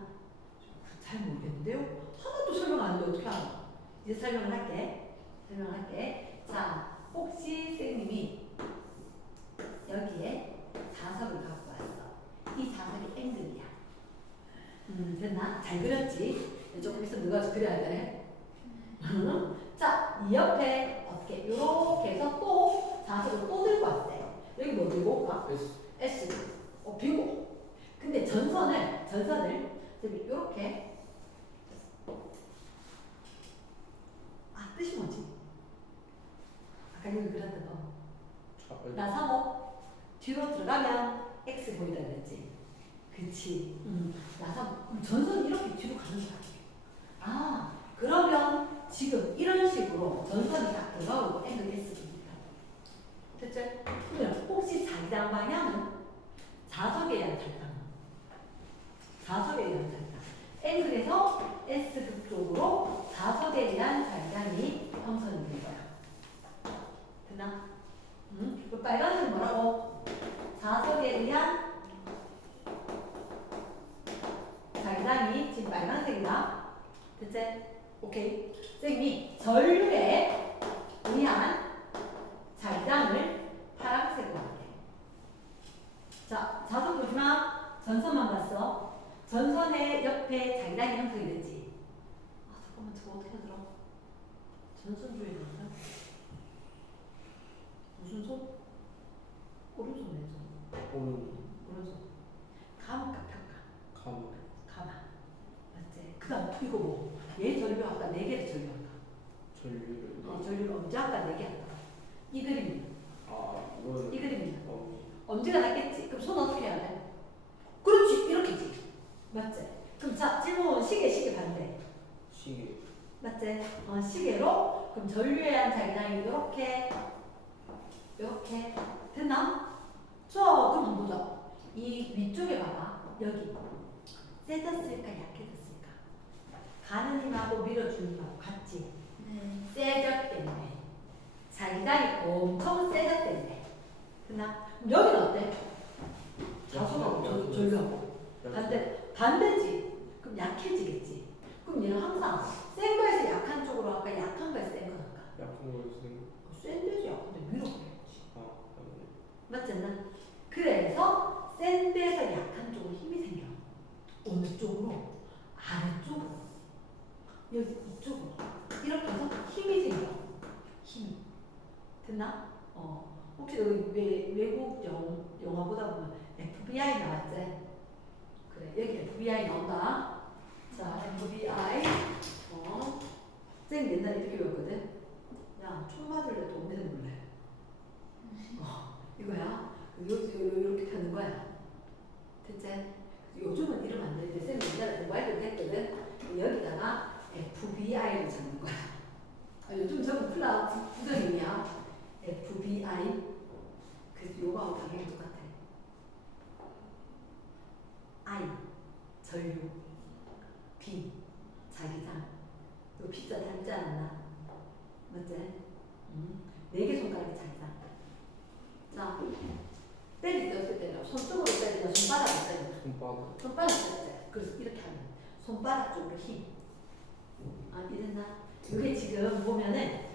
잘 모르겠는데요? 하나도 설명 안 돼. 어떻게 알아? 이제 설명을 할게. 자, 혹시 선생님이 여기에 자석을 갖고 왔어. 이 자석이 N등이야. 됐나? 잘 그렸지? 조금 있으면 누가 그려야 돼. 자, 이 옆에 어떻게 이렇게 해서 또 자석을 또 들고 왔대. 여기 뭐 들고 올까? S. 비고. 근데 전선을 이렇게 뜻이 뭐지? 아까 여기 그렸던 거. 나사모 뒤로 들어가면 X 보이다 그랬지. 그치. 나사 전선 이렇게 뒤로 가는 거야. 아, 그러면 지금 이런 식으로 전선이 딱 들어가고 앵글 S입니다. 됐죠? 그러면 혹시 자기장 방향은 자석에 의한 탈당. 자석에 의한 탈당. 앵글에서 S극 쪽으로 자석에 의한 자기장이 형성이 된 거야. 됐나? 그 빨간색 뭐라고? 자석에 의한 자기장이 지금 빨간색이다. 됐지? 오케이. 선생님이 전류에 의한 자기장을 파란색으로 할게. 자, 자석 보지 마. 전선만 봤어. 전선의 옆에 자기장이 형성이 됐지. 아, 잠깐만, 저거 어떻게 하더라? 전선 조에 넣었나? 무슨 손? 오른손 왼손? 오른손. 감가 평가. 가마. 맞지? 그 다음 이거 뭐? 얘 전류 아까 4개를 전류한다. 전류를 언제 아까 4개 한다. 이 그림이야. 이 그림이야. 엄지가 낫겠지? 그럼 손 어떻게 해야 돼? 그렇지, 이렇게지. 맞지? 그럼 자, 질문 시계 반대. 시계. 맞지? 시계로 그럼 전류에 한 자기장이 이렇게 됐나? 그럼 한번 보자. 이 위쪽에 봐봐. 여기 세졌을까 약해졌을까? 가는 힘하고 밀어주는 힘하고 같지? 세졌댔네. 자기장이 엄청 세졌댔네. 됐나? 그럼 여기는 어때? 자석하고 전류하고 반대지. 그럼 약해지겠지. 그럼 얘는 항상 센 거에서 약한 쪽으로 할까? 약한 거에서 센 거 할까? 약한 거에서 센 데서 약한데 밀어버려야지. 맞지 않나? 그래서 센 데서 약한 쪽으로 힘이 생겨. 어느 쪽으로? 아래쪽으로. 여기 이쪽으로. 이렇게 해서 힘이 생겨. 힘이. 됐나? 혹시 여기 외국 영화 보다 보면 FBI 나왔지? 그래, 여기 FBI 나온다. 자, FBI. 쌤 옛날에 이렇게 배웠거든? 야, 총 맞을래? 돈 내는 이거야. 이렇게 펴는 거야. 됐지? 요즘은 이러면 안 되는데 쌤 옛날에 공부할 때 했거든. 여기다가 FBI를 적는 거야. 요즘 저거 클라 부정이야. FBI. 그래서 요거하고 당연히 똑같아. I 전류, B 자기장. 요 B자 닮지 않았나? 맞지? 4개 손가락이 자기장. 자, 때릴 때 어떻게 때려? 손등으로 때리냐? 손바닥으로 때리냐? 손바닥 때리자. 그래서 이렇게 하면 손바닥 쪽으로 힘. 이랬나? 이게 지금 보면은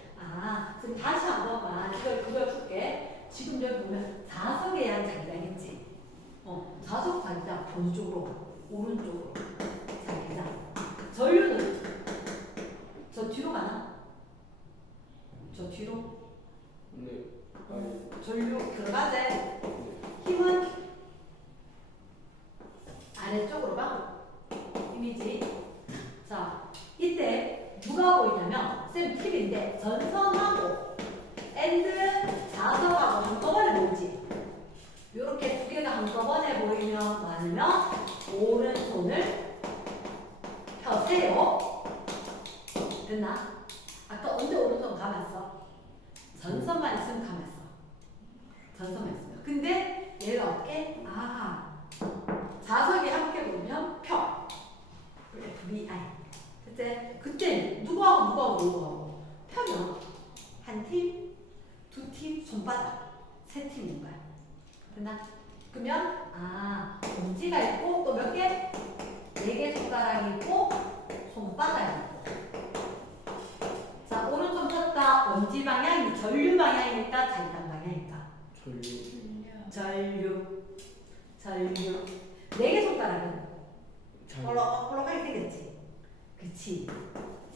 지금 다시 한번 봐. 그걸 줄게. 지금 여기 보면 자석에 의한 자기장 있지? 자석 자기장 어느 쪽으로? 오른쪽으로 자기장. 전류는 저 뒤로 가나? 저 뒤로? 네. 전류 들어가재. 힘은 아래쪽으로 봐. 힘이지. 자, 이때 누가 보이냐면 쌤 팁인데 전선하고 엔드 자석하고 한꺼번에 보이지. 이렇게 2개가 한꺼번에 보이면 많으면 오른손을 펴세요. 됐나? 아까 언제 오른손 감았어? 전선만 있으면 감았어. 전선만 있으면. 근데 얘가 어떻게? 자석이 함께 보면 펴. FBI. 그때 누구하고 펴면 한 팀, 2팀, 손바닥, 3팀 있는 거야. 됐나? 그러면 엄지가 있고 또 몇 개? 4개 손가락이 있고 손바닥이 있고. 자, 오른손 폈다. 엄지 방향이 전류 방향일까? 자기장 방향일까? 전류. 4개 손가락은 볼록볼록하게 생겼지? 그치?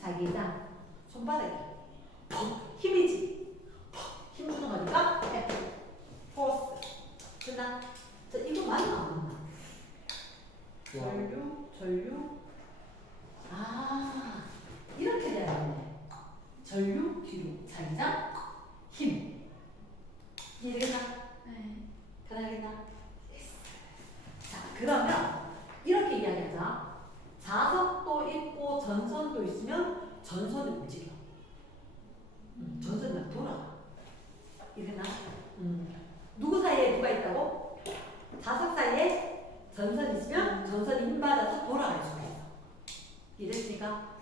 자기장. 손바닥이 힘이지? 힘 주는 거니까 포스. 됐나? 자, 이거 맞나 안 맞나? 전류. 이렇게 되었네. 전류 뒤로 자기장 힘. 이해되겠나? 네. 편하겠나? 자, 그러면 이래나? 누구 사이에 누가 있다고? 자석 사이에 전선이 있으면 전선이 힘받아서 돌아갈 수가 있어. 이해됐습니까?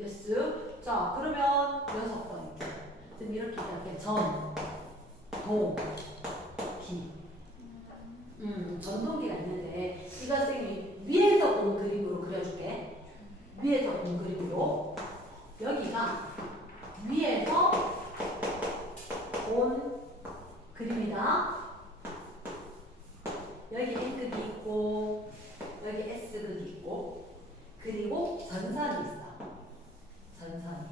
예스. 자, 그러면 6번. 지금 이렇게 있다. 전, 동, 기. 전동기가 있는데 이거 선생님이 위에서 본 그림으로 그려줄게. 위에서 본 그림으로. 여기가 위에서 본 그림이다. 여기 N극이 있고 여기 S극이 있고 그리고 전선이 있어. 전선이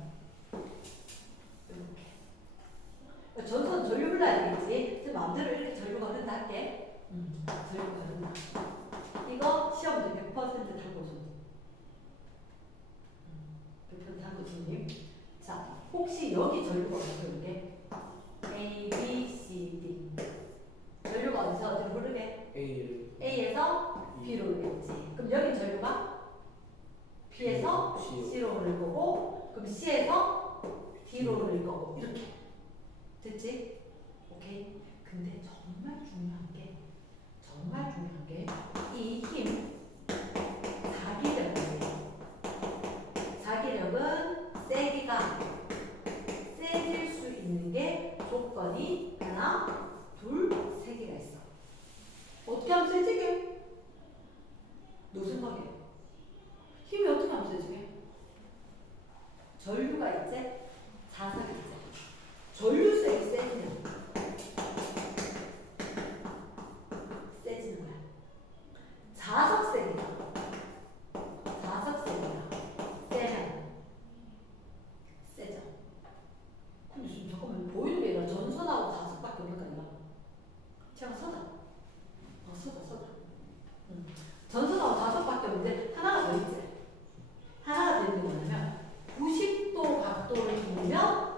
이렇게. 전선 전류 흘러야 되겠지. 마음대로 이렇게 전류가 흐른다 할게. 전류가 흐른다. 이거 시험 문제 100% 당고준. 100% 당고준님. 자, 혹시 여기 전류가 어디서 흐르게? A, B, C, D. 전류가 어디서 흐르게? A에서 B로 흐르겠지. 그럼 여기 전류가 B에서 C로 흐를 거고, 그럼 C에서 D로 흐를 거고, 이렇게. 됐지? 오케이? 근데 정말 중요한 게 이 힘, 자기력은 세기가 세질 수 있는 게 조건이 하나, 둘, 세 개가 있어. 어떻게 하면 세지게? 무슨 말이에요? 힘이 어떻게 하면 세지게? 전류가 있지? 자석이 있지? 전류색이 세지면 세지는 거야. 자석색이다. 세면 세죠. 근데 지금 잠깐만 보이는 게 아니라 전선하고 자석밖에 없는 거 아니야? 제가 서자. 서자. 전선하고 자석밖에 없는데 하나가 더 있지. 하나가 더 있는 게 뭐냐면 90도 각도를 두면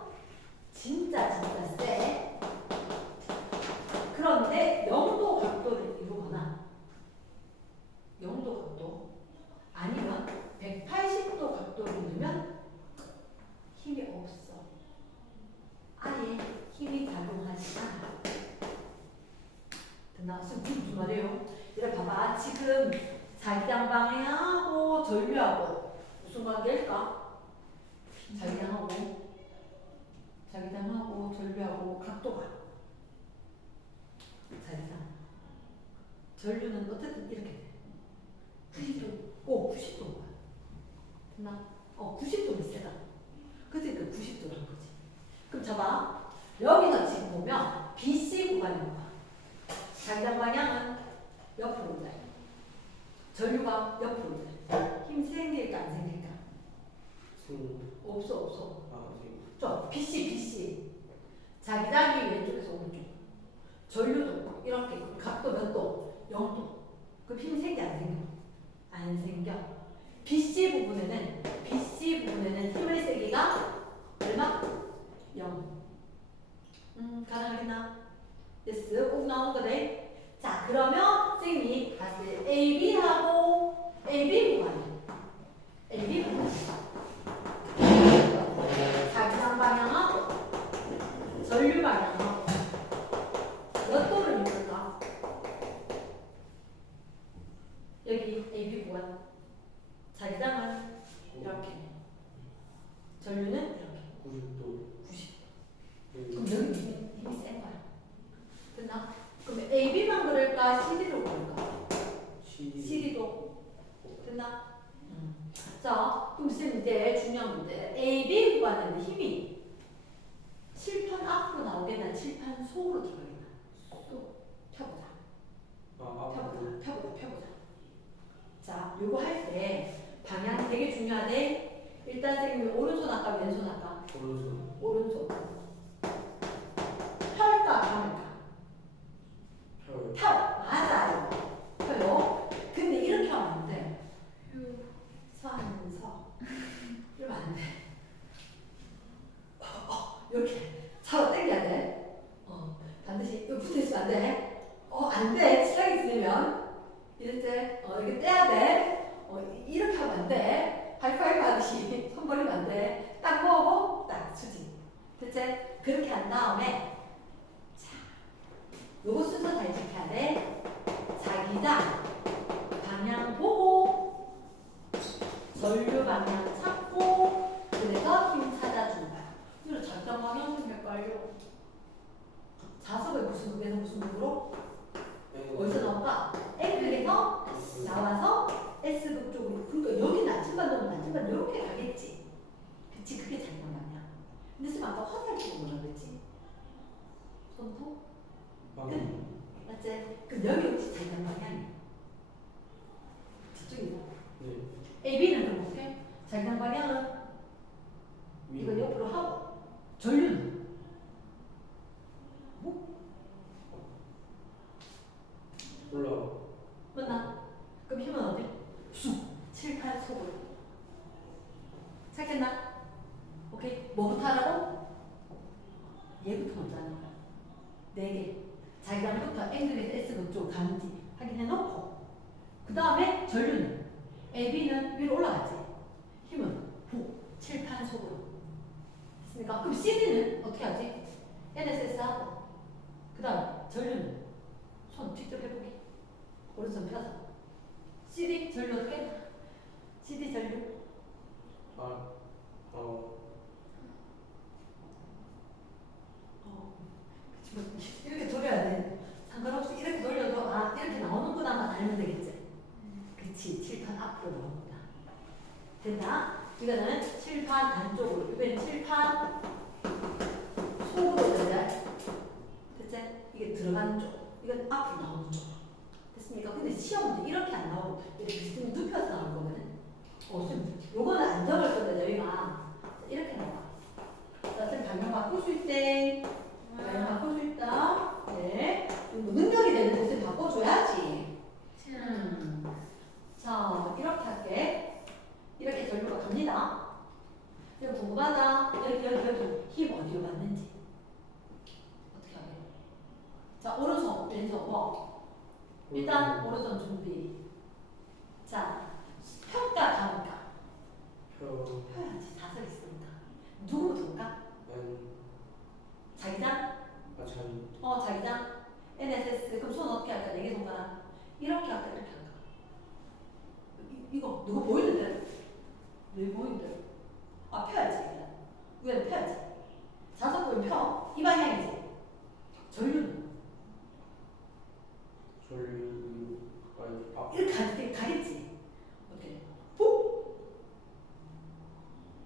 진짜 세. 그런데 0도 각도를 이루거나 0도 각도 아니면 180도 각도를 이루면 힘이 없어. 아예 힘이 작용하지 않아. 됐나? 지금 무슨 말이에요? 이래 봐봐. 지금 자기장 방향하고 전류하고 무슨 관계일까? 자기장하고 전류하고 각도가 자기장. 전류는 어쨌든 이렇게 돼. 90도인 거야. 됐나? 90도는 세다. 그치? 그 90도란 거지. 그럼 잡아. 여기서 지금 보면 BC 구간인 거야. 자기장 방향은 옆으로 돼. 전류가 옆으로 돼. 힘 생길까 안 생길까? 없어. 저 BC. 자기장이 왼쪽에서 오른쪽. 전류도 이렇게 각도 몇 도? 0도. 그 힘 생겨 안 생겨? 안 생겨. BC 부분에는 힘의 세기가 얼마? 0. 가능하겠나? 예스. 꼭 나오는 거네. 자, 그러면 선생님이 봤을 때 AB하고 AB 구간. 자기장 방향하고 전류 방향하고 몇 도를 이룰까? 여기 AB 구간. 자기장은 이렇게. 전류는 이렇게. 90도. 그럼 여기 힘이 센 거야. 됐나? 그럼 AB만 그럴까? CD로 그럴까? CD도. 됐나? 자, 그럼 선생님 이제 중요한 문제. AB 구간은 힘이 칠판 앞으로 나오겠나? 칠판 속으로 들어가겠나? 또 펴보자. 펴보자. 자, 요거 할 때 방향이 되게 중요하대. 일단 선생님이 오른손 할까? 왼손 할까? 오른손. 펼까? 감을까? 펴. 맞아요. 펴요. 근데 이렇게 하면 안 돼. 서하면서 이러면 안 돼. 이렇게 차로 당겨야 돼. 반드시 이거 붙어 있으면 안 돼. 안 돼. 칠하게 지내면 이럴 때 이렇게 떼야 돼. 이렇게 하면 안 돼. 하이파이브 하듯이 손 벌리면 안 돼. 딱 모으고 딱 수직. 됐지? 그렇게 한 다음에 요거 순서 잘 지켜야 돼. 자기장 방향 보고 전류 방향 찾고 그래서 힘 찾아준 거야. 이거 작전 방향 좀 헷갈려. 자석의 무슨 극에서 무슨 극으로? 어디서 나올까? N극에서 나와서 S극 쪽으로. 그러니까 여기 나침반 넣으면 나침반 이렇게 가겠지. 그치, 그게 작전 방향. 근데 지금 아까 화살 치고 뭐라 그랬지? 손톱? 맞지? 그럼 여기 혹시 작전 방향이야? 저쪽이다. 네. AB는 그럼 어떻게? 작전 방향은 이거 옆으로 하고 전류는 뭐? 올라가. 맞나? 그럼 힘은 어디? 쑥! 칠판 속으로. 찾겠나? 오케이? 뭐부터 하라고? 얘부터 먼저 하는 거야. 4개. 자기랑부터 N극에서 S극 쪽 가는지 확인해놓고 그 다음에 전류는 AB는 위로 올라가지. 힘은 북! 칠판 속으로. 됐습니까? 그럼 CD는 어떻게 하지? NSS 하고 그 다음 전류는 손 직접 해보기. 오른손 펴서 CD 전류 어떻게? CD 전류 그치만 이렇게 돌려야 돼. 상관없이 이렇게 돌려도 아 이렇게 나오는구나만 알면 되겠지. 그치, 칠판 앞으로 나오는구나. 된다. 이거는 칠판 안쪽으로, 이번엔 칠판 속으로 된다. 됐지? 이게 들어가는 쪽, 이건 앞으로 나오는 쪽. 됐습니까? 근데 시험도 이렇게 안 나오고 이렇게 비스듬히 눕혀서 나올 거거든. 요거는 안 적을 건데 저희가 이렇게 나와. 자, 쌤 방향 바꿀 수 있대. 방향 바꿀 수 있다. 네. 뭐 능력이 되는데 쌤 바꿔줘야지. 자, 이렇게 할게. 이렇게 전류가 갑니다. 지금 궁금하다. 여기 힘 어디로 받는지. 어떻게 하게? 자, 오른손, 왼손, 뭐? 일단 오른손 준비. 자, 평가 감가. 펴야지. 자석 있으니까. 누구부터 볼까? 자기장? 자기장. NSS. 그럼 손 어떻게 할까? 4개 손가락. 이렇게 할까? 이렇게 할까? 이거 누구 보이는데? 왜 보이는데? 아, 펴야지. 위에는 펴야지. 자석 보면 펴. 이 방향이지. 전류는? 이렇게 가겠지. 어떻게? 푹!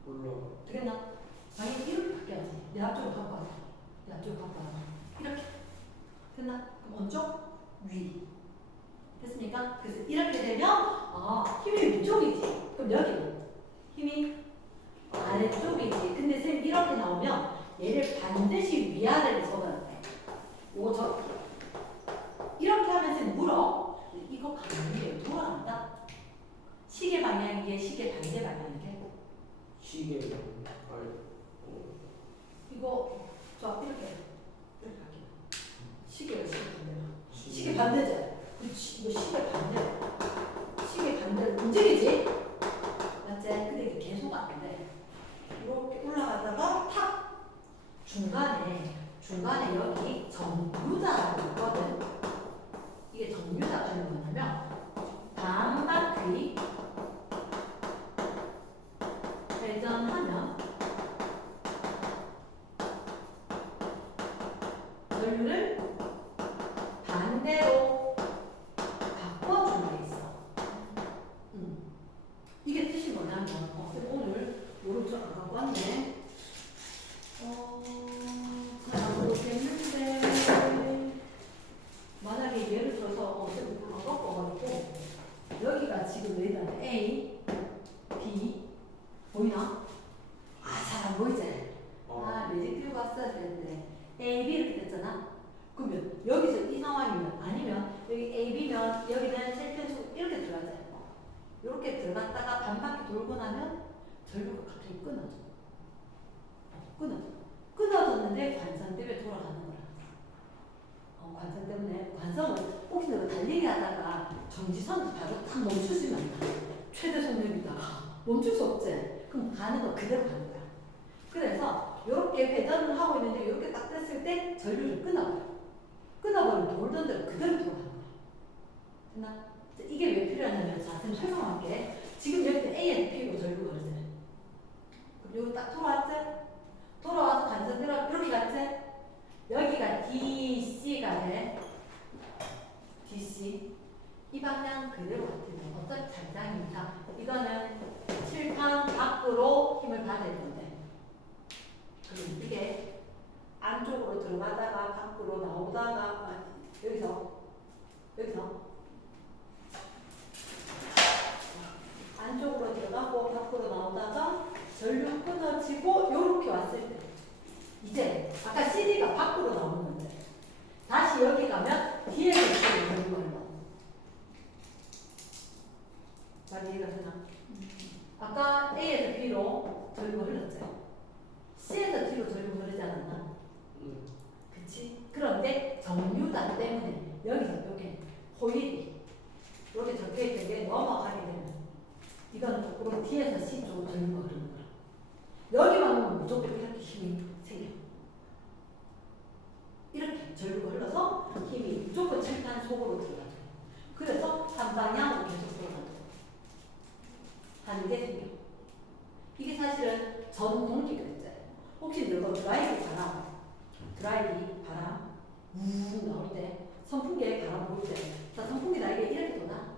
올라가. 되겠나? 방향 이렇게 바뀌어야지. 내 앞쪽으로 갖고 와서. 내 앞쪽으로 갖고 와서. 이렇게. 됐나? 그럼 오른쪽? 위. 됐습니까? 그래서 이렇게 되면 힘이 위쪽이지. 그럼 여기는 힘이 아래쪽이지. 근데 쌤 이렇게 나오면 얘를 반드시 위아래로 적어야 돼. 요거 이렇게 하면 쌤 물어. 이거 가만히 돌아간다. 시계 방향이게 시계 반대 방향이게. 시계. 이거 이렇게 할게. 시계가 시계 반대로. 시계 반대죠. 그렇지. 이거 시계 반대로. 시계 반대로 움직이지? 맞지? 근데 이게 계속 안 돼. 이렇게 올라가다가 탁! 중간에 여기 정류자라고 있거든. 이게 정류자가 되는 뭐냐면 반바퀴 회전하면 전류를 반대로 바꿔주는 게 있어. 이게 뜻이 뭐냐면, 오늘 요런 쪽안 갖고 왔네. 잘 모르겠는데, 만약에 예를 들어서, 쌤 안 갖고 와가지고, 여기가 지금 여기가 A, B, 보이나? 잘 안 보이지? 매직 띄우고 왔어야 되는데, A, B 이렇게 됐잖아? 그러면 여기서 이 상황이면, 아니면 여기 A, B면 여기는 실펜수 이렇게 들어가자. 이렇게 들어갔다가 반바퀴 돌고 나면 전류가 갑자기 끊어져. 끊어졌는데 관성 때문에 돌아가는 거라. 관성 때문에, 관성은 혹시 내가 달리기 하다가 정지선 바로 딱 멈추지만 최대 속력이다가 멈출 수 없지. 그럼 가는 거 그대로 가는 거야. 그래서 이렇게 회전을 하고 있는데 이렇게 딱 됐을 때 전류를 끊어버려. 돌아가고 돌던 대로 그대로 돌아가는 거야. 됐나? 이게 왜 필요하냐면 자, 지금 설명할게. 지금 여기 A에서 B로 절구 그러잖아요. 그럼 여기 딱 돌아왔지? 돌아와서 간선대로 이렇게 갔지? 여기가 DC가 돼. DC. 이 방향 그대로 같으면 어차피 장장이니까 이거는 칠판 밖으로 힘을 받아야 되는데 그럼 이게 안쪽으로 들어가다가 밖으로 나오다가 여기서 안쪽으로 들어가고 밖으로 나오다가 전류 끊어지고 요렇게 왔을 때 이제 아까 CD가 밖으로 나오는 건데 다시 여기 가면 뒤에서 전류가 흘러. 잘 이해가 되나? 아까 A에서 B로 전류가 흘렀죠. C에서 D로 전류가 흐르지 않았나? 그치? 그런데 정류장 때문에 여기서 이렇게 호일이 이렇게 적혀있던 게 넘어가게 되면 이건 거꾸로 D에서 C 쪽으로 전류가 흐르는 거야. 여기만 오면 무조건 이렇게 힘이 생겨. 이렇게 전류가 흘러서 힘이 무조건 칠판 속으로 들어가죠. 그래서 한 방향으로 계속 들어가죠. 하는 게 생겨. 이게 사실은 전 동기교제. 혹시 너가 드라이기 바람 나올 때 선풍기에 바람 불 때, 자 선풍기 날개 이렇게 도나?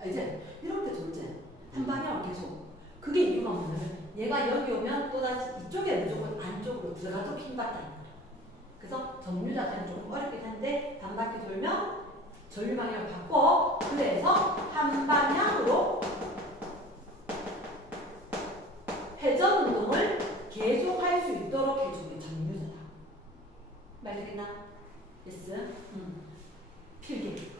알지? 이렇게 돌지. 한 방향 계속. 그게 이유가 뭐냐면 얘가 여기 오면 또다시 이쪽에 무조건 안쪽으로 들어가도 힘 받다는 거야. 그래서 정류자까지 조금 어렵긴 한데 반 바퀴 돌면 전류 방향을 바꿔. 그래서 한 방향으로 회전 운동을 계속할 수 있도록 해주는 정류자다. 말 되겠나? 예스? 필기.